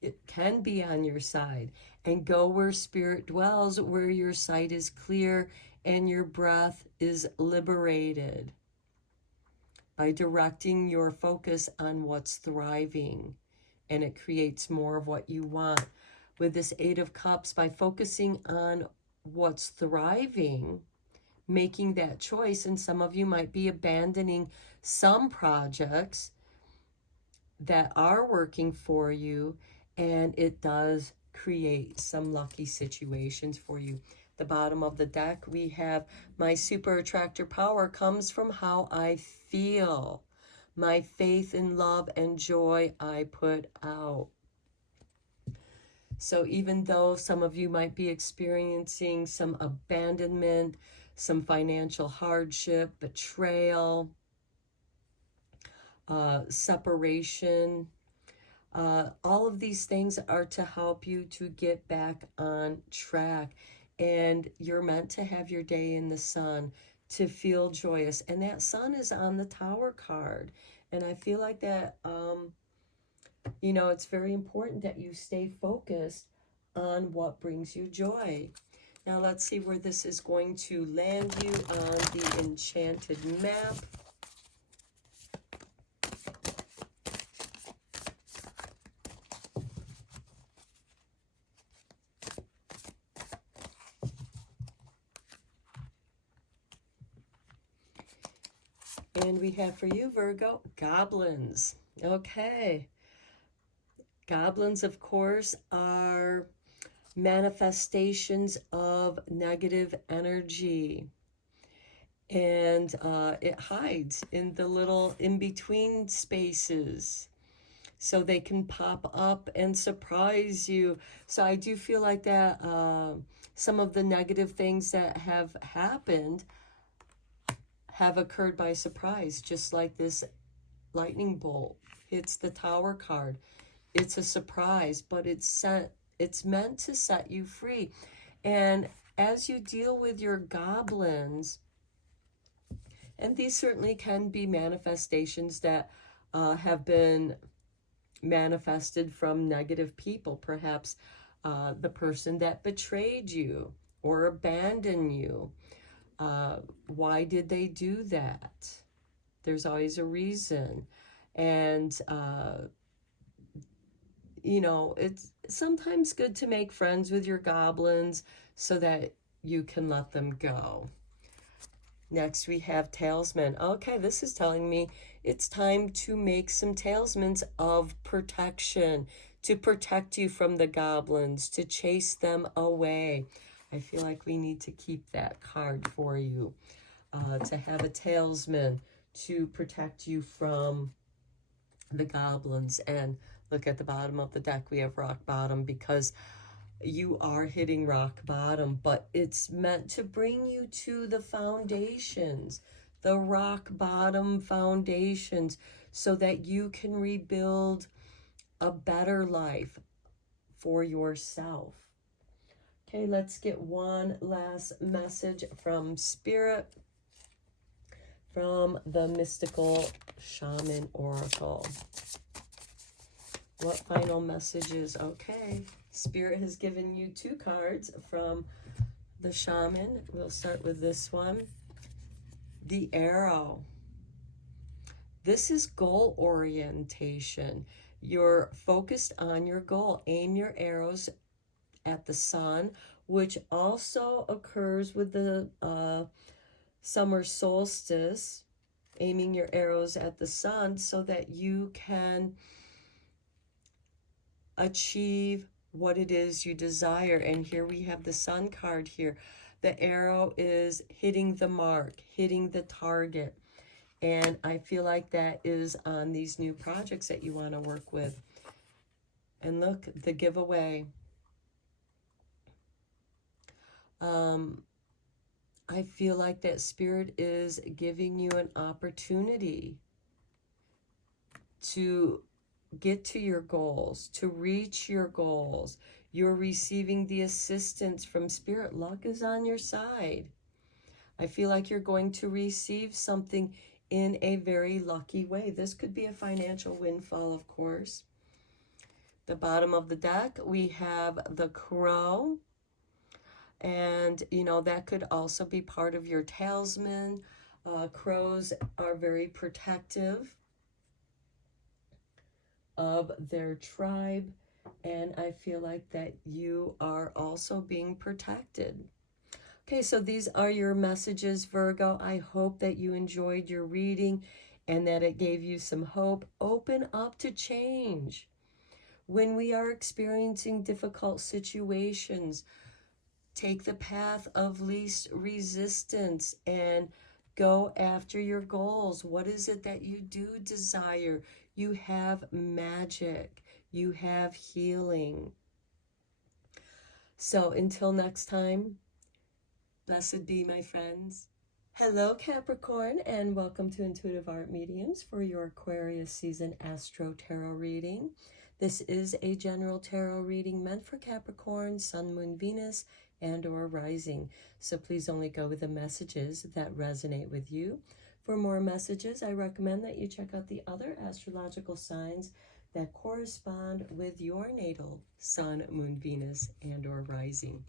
it can be on your side, and go where spirit dwells, where your sight is clear and your breath is liberated. By directing your focus on what's thriving, and it creates more of what you want. With this Eight of Cups, by focusing on what's thriving, making that choice, and some of you might be abandoning some projects that are working for you, and it does create some lucky situations for you. The bottom of the deck, we have my super attractor power comes from how I feel. My faith in love and joy I put out. So even though some of you might be experiencing some abandonment, some financial hardship, betrayal, separation, all of these things are to help you to get back on track. And you're meant to have your day in the sun, to feel joyous. And that sun is on the Tower card. And I feel like that, you know, it's very important that you stay focused on what brings you joy. Now let's see where this is going to land you on the enchanted map. And we have for you, Virgo, goblins. Okay. Goblins, of course, are manifestations of negative energy. And it hides in the little in-between spaces. So they can pop up and surprise you. So I do feel like that some of the negative things that have happened have occurred by surprise, just like this lightning bolt hits the Tower card. It's a surprise, but it's meant to set you free. And as you deal with your goblins, and these certainly can be manifestations that have been manifested from negative people, perhaps the person that betrayed you or abandoned you. Why did they do that? There's always a reason. And, you know, it's sometimes good to make friends with your goblins so that you can let them go. Next, we have talisman. Okay, this is telling me it's time to make some talismans of protection, to protect you from the goblins, to chase them away. I feel like we need to keep that card for you, to have a talisman to protect you from the goblins. And look at the bottom of the deck, we have rock bottom, because you are hitting rock bottom, but it's meant to bring you to the foundations, the rock bottom foundations, so that you can rebuild a better life for yourself. Okay, let's get one last message from Spirit, from the Mystical Shaman Oracle. What final messages? Okay, Spirit has given you 2 cards from the Shaman. We'll start with this one. The Arrow. This is goal orientation. You're focused on your goal. Aim your arrows at the sun, which also occurs with the summer solstice. Aiming your arrows at the sun so that you can achieve what it is you desire. And here we have the sun card here. The arrow is hitting the mark, hitting the target. And I feel like that is on these new projects that you want to work with. And look, the giveaway. I feel like that Spirit is giving you an opportunity to get to your goals, to reach your goals. You're receiving the assistance from Spirit. Luck is on your side. I feel like you're going to receive something in a very lucky way. This could be a financial windfall, of course. The bottom of the deck, we have the Crow. And, you know, that could also be part of your talisman. Crows are very protective of their tribe. And I feel like that you are also being protected. Okay, so these are your messages, Virgo. I hope that you enjoyed your reading and that it gave you some hope. Open up to change. When we are experiencing difficult situations, take the path of least resistance and go after your goals. What is it that you do desire? You have magic. You have healing. So until next time, blessed be, my friends. Hello, Capricorn, and welcome to Intuitive Art Mediums for your Aquarius season Astro-Tarot reading. This is a general tarot reading meant for Capricorn, Sun, Moon, Venus, and or rising. So please only go with the messages that resonate with you. For more messages, I recommend that you check out the other astrological signs that correspond with your natal Sun, Moon, Venus, and or rising.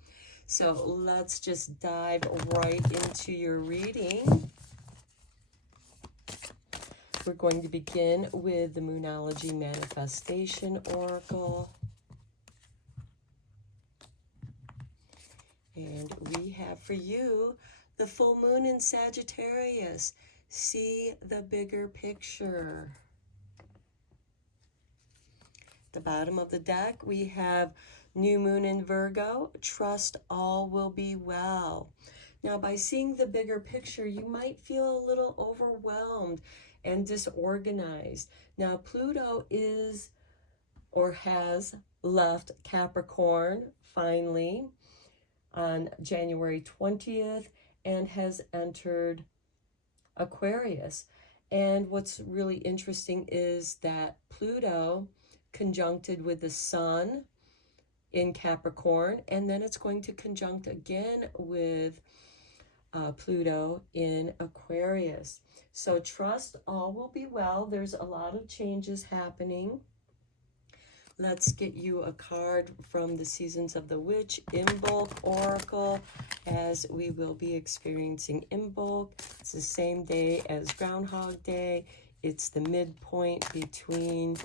So let's just dive right into your reading. We're going to begin with the Moonology Manifestation Oracle. And we have for you the full moon in Sagittarius. See the bigger picture. At the bottom of the deck, we have new moon in Virgo. Trust all will be well. Now, by seeing the bigger picture, you might feel a little overwhelmed and disorganized. Now, Pluto is or has left Capricorn finally on January 20th and has entered Aquarius. And what's really interesting is that Pluto conjuncted with the Sun in Capricorn, and then it's going to conjunct again with Pluto in Aquarius. So trust all will be well. There's a lot of changes happening. Let's get you a card from the Seasons of the Witch Imbolc Oracle, as we will be experiencing Imbolc. It's the same day as Groundhog Day. It's the midpoint between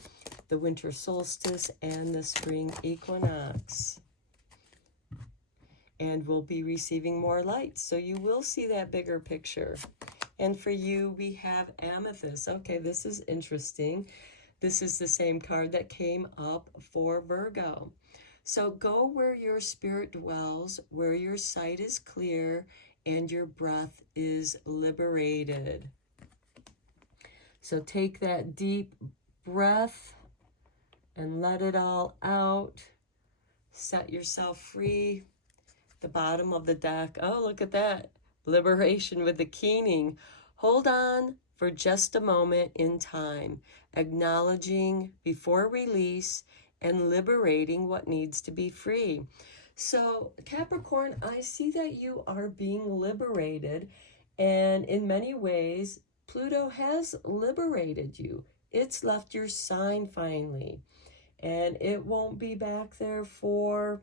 the winter solstice and the spring equinox. And we'll be receiving more light, so you will see that bigger picture. And for you, we have Amethyst. Okay, this is interesting. This is the same card that came up for Virgo. So go where your spirit dwells, where your sight is clear, and your breath is liberated. So take that deep breath and let it all out. Set yourself free. The bottom of the deck. Oh, look at that. Liberation with the keening. Hold on for just a moment in time, acknowledging before release and liberating what needs to be free. So Capricorn, I see that you are being liberated, and in many ways, Pluto has liberated you. It's left your sign finally, and it won't be back there for,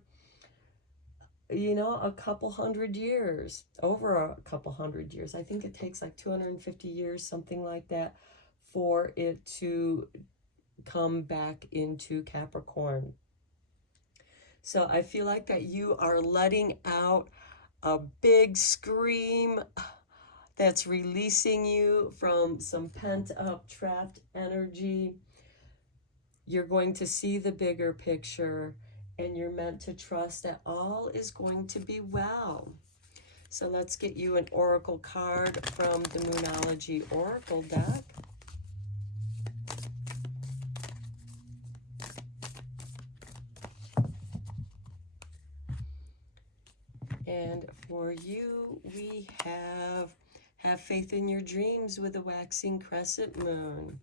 you know, a couple hundred years, over a couple hundred years. I think it takes like 250 years, something like that, for it to come back into Capricorn. So I feel like that you are letting out a big scream that's releasing you from some pent-up, trapped energy. You're going to see the bigger picture, and you're meant to trust that all is going to be well. So let's get you an oracle card from the Moonology Oracle deck. And for you, we have faith in your dreams with the waxing crescent moon.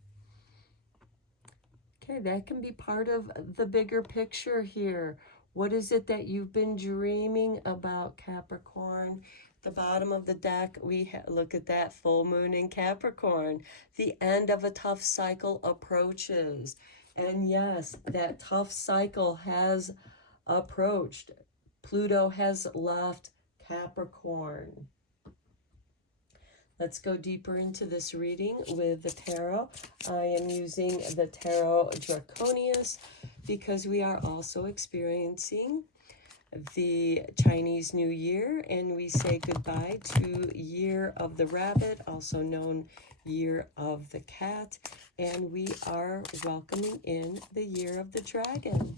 Okay, that can be part of the bigger picture here. What is it that you've been dreaming about, Capricorn? The bottom of the deck, we look at that full moon in Capricorn. The end of a tough cycle approaches. And yes, that tough cycle has approached. Pluto has left Capricorn. Let's go deeper into this reading with the tarot. I am using the Tarot Draconius because we are also experiencing the Chinese New Year, and we say goodbye to Year of the Rabbit, also known Year of the Cat, and we are welcoming in the Year of the Dragon.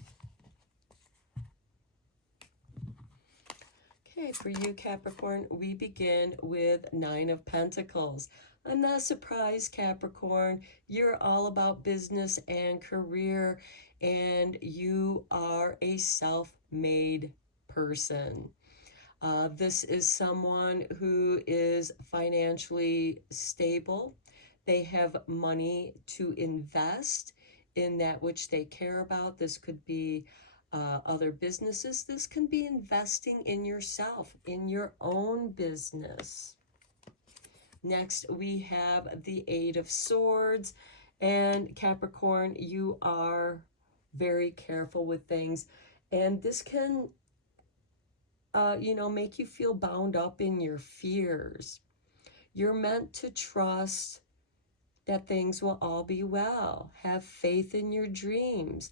Okay, for you, Capricorn, we begin with Nine of Pentacles. I'm not surprised, Capricorn. You're all about business and career, and you are a self-made person. This is someone who is financially stable. They have money to invest in that which they care about. This could be other businesses. This can be investing in yourself, in your own business. Next, we have the Eight of Swords. And Capricorn, you are very careful with things. And this can, make you feel bound up in your fears. You're meant to trust that things will all be well. Have faith in your dreams.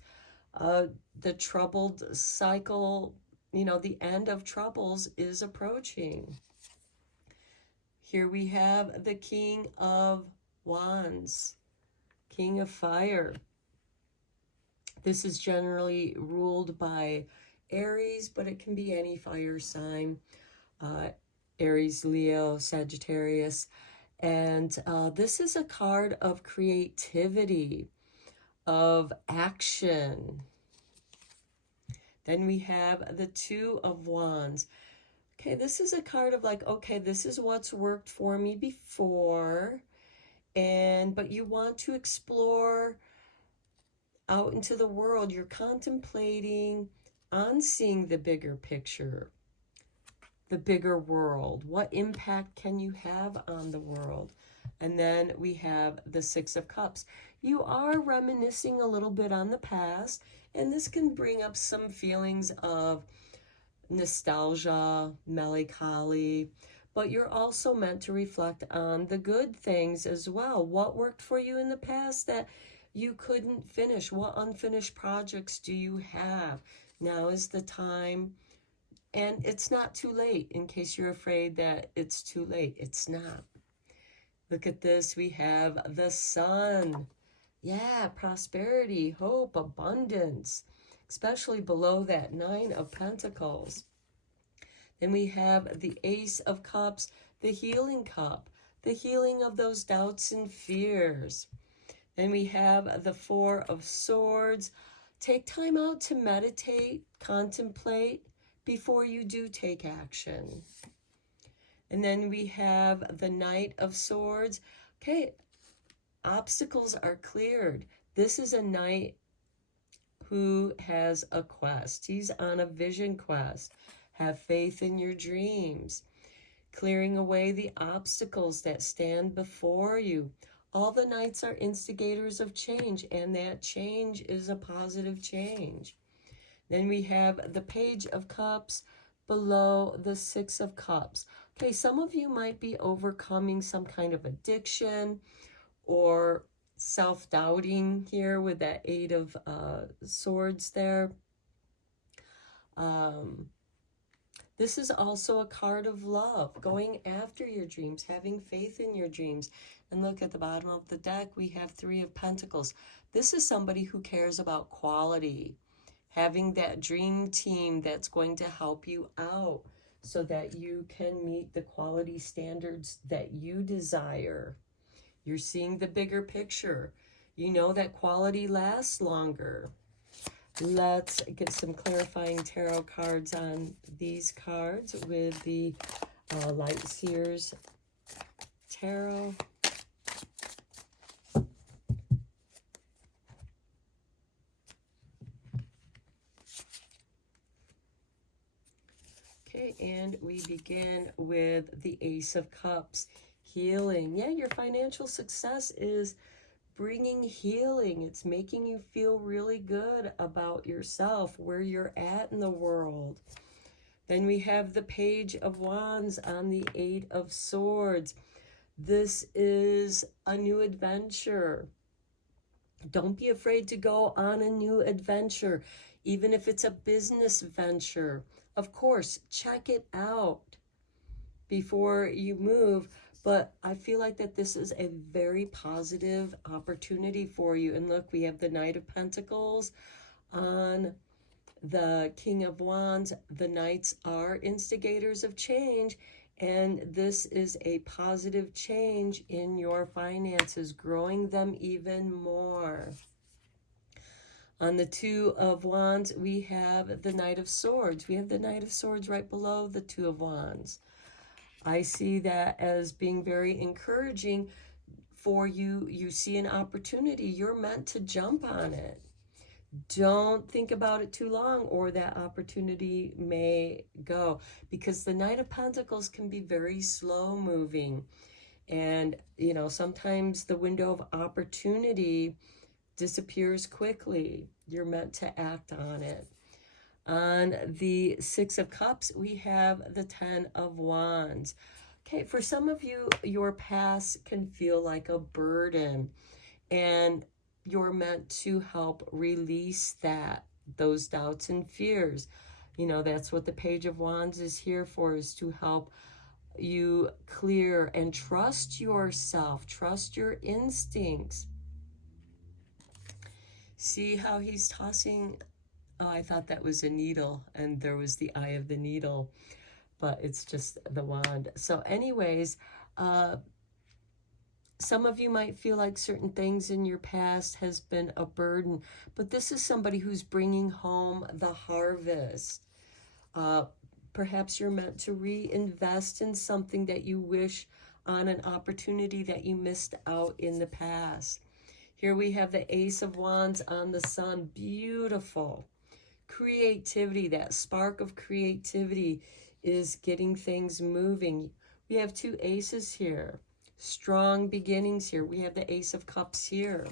The troubled cycle, the end of troubles is approaching. Here we have the King of Wands, King of Fire. This is generally ruled by Aries, but it can be any fire sign. Aries, Leo, Sagittarius. And this is a card of creativity, of action. Then we have the Two of Wands. Okay, this is a card of like, okay, this is what's worked for me before, but you want to explore out into the world. You're contemplating on seeing the bigger picture, the bigger world. What impact can you have on the world? And then we have the Six of Cups. You are reminiscing a little bit on the past, and this can bring up some feelings of nostalgia, melancholy, but you're also meant to reflect on the good things as well. What worked for you in the past that you couldn't finish? What unfinished projects do you have? Now is the time, and it's not too late, in case you're afraid that it's too late. It's not. Look at this. We have the Sun. Yeah, prosperity, hope, abundance, especially below that Nine of Pentacles. Then we have the Ace of Cups, the healing cup, the healing of those doubts and fears. Then we have the Four of Swords. Take time out to meditate, contemplate before you do take action. And then we have the Knight of Swords. Okay, obstacles are cleared. This is a knight who has a quest. He's on a vision quest. Have faith in your dreams. Clearing away the obstacles that stand before you. All the knights are instigators of change, and that change is a positive change. Then we have the Page of Cups below the Six of Cups. Okay, some of you might be overcoming some kind of addiction or self-doubting here with that Eight of Swords there. This is also a card of love, going after your dreams, having faith in your dreams. And look at the bottom of the deck, we have Three of Pentacles. This is somebody who cares about quality, having that dream team that's going to help you out so that you can meet the quality standards that you desire. You're seeing the bigger picture. You know that quality lasts longer. Let's get some clarifying tarot cards on these cards with the Light Seers Tarot. Okay, and we begin with the Ace of Cups, healing. Yeah, your financial success is bringing healing. It's making you feel really good about yourself, where you're at in the world. Then we have the Page of Wands on the Eight of Swords. This is a new adventure. Don't be afraid to go on a new adventure, even if it's a business venture, Of course, check it out before you move. But I feel like that this is a very positive opportunity for you. And look, we have the Knight of Pentacles on the King of Wands. The Knights are instigators of change, and this is a positive change in your finances, growing them even more. On the Two of Wands, we have the Knight of Swords. We have the Knight of Swords right below the Two of Wands. I see that as being very encouraging for you. You see an opportunity, you're meant to jump on it. Don't think about it too long, or that opportunity may go, because the Knight of Pentacles can be very slow moving. And, you know, sometimes the window of opportunity disappears quickly. You're meant to act on it. On the Six of Cups, we have the Ten of Wands. Okay, for some of you, your past can feel like a burden, and you're meant to help release those doubts and fears. You know, that's what the Page of Wands is here for, is to help you clear and trust yourself, trust your instincts. See how he's tossing. Oh, I thought that was a needle, and there was the eye of the needle, but it's just the wand. So anyways, some of you might feel like certain things in your past has been a burden, but this is somebody who's bringing home the harvest. Perhaps you're meant to reinvest in something that you wish on, an opportunity that you missed out in the past. Here we have the Ace of Wands on the Sun. Beautiful. Creativity, that spark of creativity is getting things moving. We have two aces here. Strong beginnings here. We have the Ace of Cups here.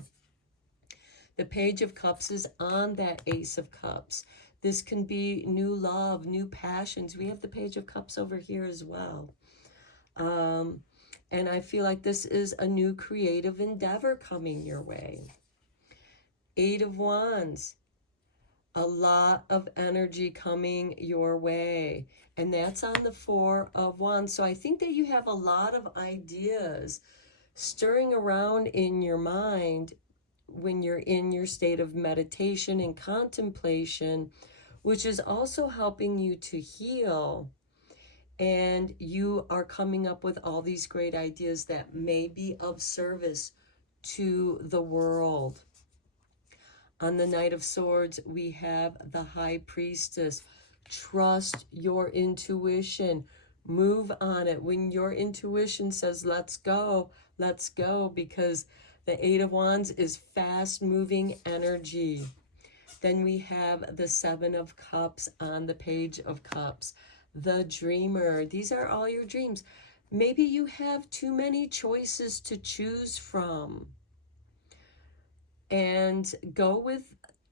The Page of Cups is on that Ace of Cups. This can be new love, new passions. We have the Page of Cups over here as well. And I feel like this is a new creative endeavor coming your way. Eight of Wands. A lot of energy coming your way. And that's on the Four of Wands. So I think that you have a lot of ideas stirring around in your mind when you're in your state of meditation and contemplation, which is also helping you to heal. And you are coming up with all these great ideas that may be of service to the world. On the Knight of Swords, we have the High Priestess. Trust your intuition. Move on it. When your intuition says, let's go, because the Eight of Wands is fast-moving energy. Then we have the Seven of Cups on the Page of Cups. The Dreamer. These are all your dreams. Maybe you have too many choices to choose from. And go with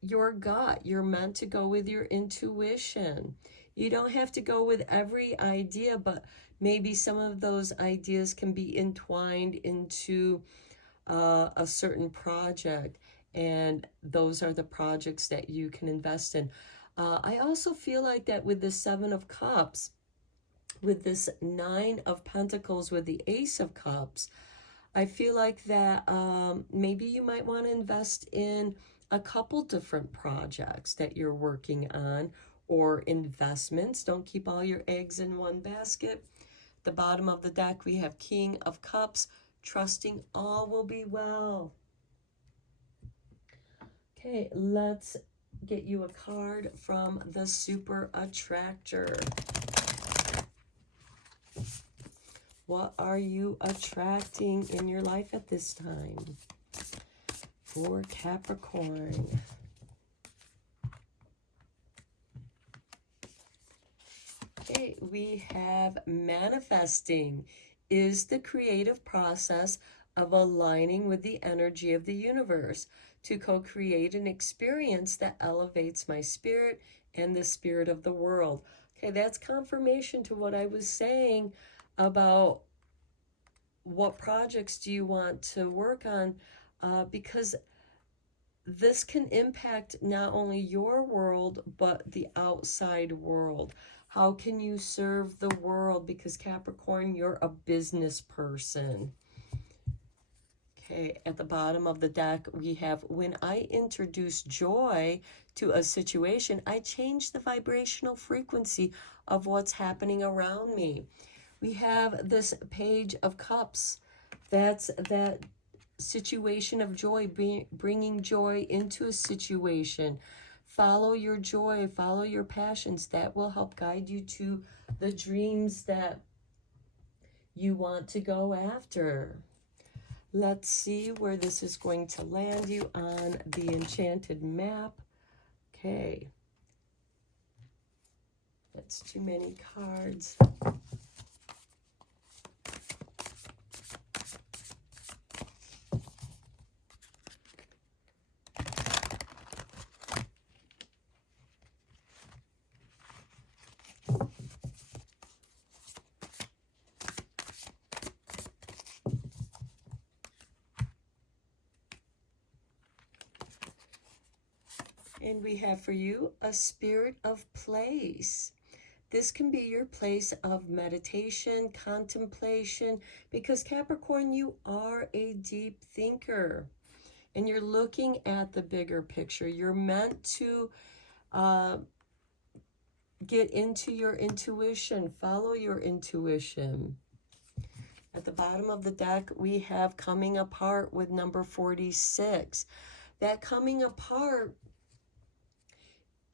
your gut. You're meant to go with your intuition. You don't have to go with every idea, but maybe some of those ideas can be entwined into a certain project, and those are the projects that you can invest in. I also feel like that with the Seven of Cups, with this Nine of Pentacles, with the Ace of Cups, I feel like that maybe you might want to invest in a couple different projects that you're working on, or investments. Don't keep all your eggs in one basket. At the bottom of the deck, we have King of Cups, trusting all will be well. Okay, let's get you a card from the Super Attractor. What are you attracting in your life at this time? For Capricorn. Okay, we have manifesting is the creative process of aligning with the energy of the universe to co-create an experience that elevates my spirit and the spirit of the world. Okay, that's confirmation to what I was saying about what projects do you want to work on, because this can impact not only your world, but the outside world. How can you serve the world? Because Capricorn, you're a business person. Okay, at the bottom of the deck, we have, when I introduce joy to a situation, I change the vibrational frequency of what's happening around me. We have this Page of Cups. That's that situation of joy, bringing joy into a situation. Follow your joy, follow your passions. That will help guide you to the dreams that you want to go after. Let's see where this is going to land you on the enchanted map. Okay. That's too many cards. And we have for you a spirit of place. This can be your place of meditation, contemplation, because Capricorn, you are a deep thinker and you're looking at the bigger picture. You're meant to get into your intuition, follow your intuition. At the bottom of the deck, we have coming apart with number 46. That coming apart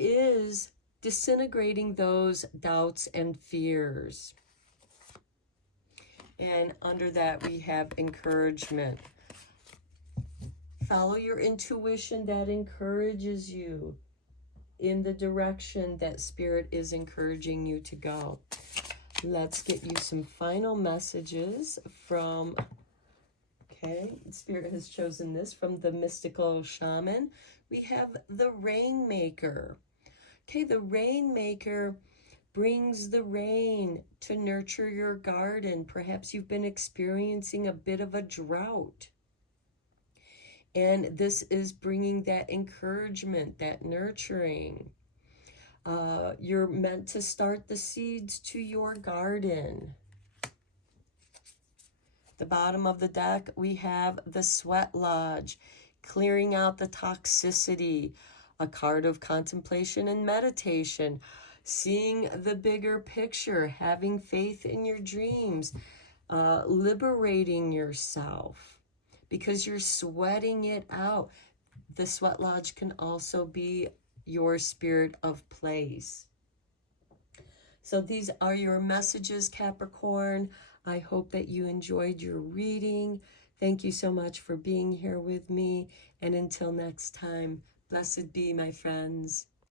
is disintegrating those doubts and fears. And under that, we have encouragement. Follow your intuition that encourages you in the direction that Spirit is encouraging you to go. Let's get you some final messages from, okay, Spirit has chosen this from the Mystical Shaman. We have the Rainmaker. Okay, the Rainmaker brings the rain to nurture your garden. Perhaps you've been experiencing a bit of a drought. And this is bringing that encouragement, that nurturing. You're meant to start the seeds to your garden. The bottom of the deck, we have the Sweat Lodge, clearing out the toxicity. A card of contemplation and meditation, seeing the bigger picture, having faith in your dreams, liberating yourself because you're sweating it out. The Sweat Lodge can also be your spirit of place. So these are your messages, Capricorn. I hope that you enjoyed your reading. Thank you so much for being here with me. And until next time, blessed be, my friends.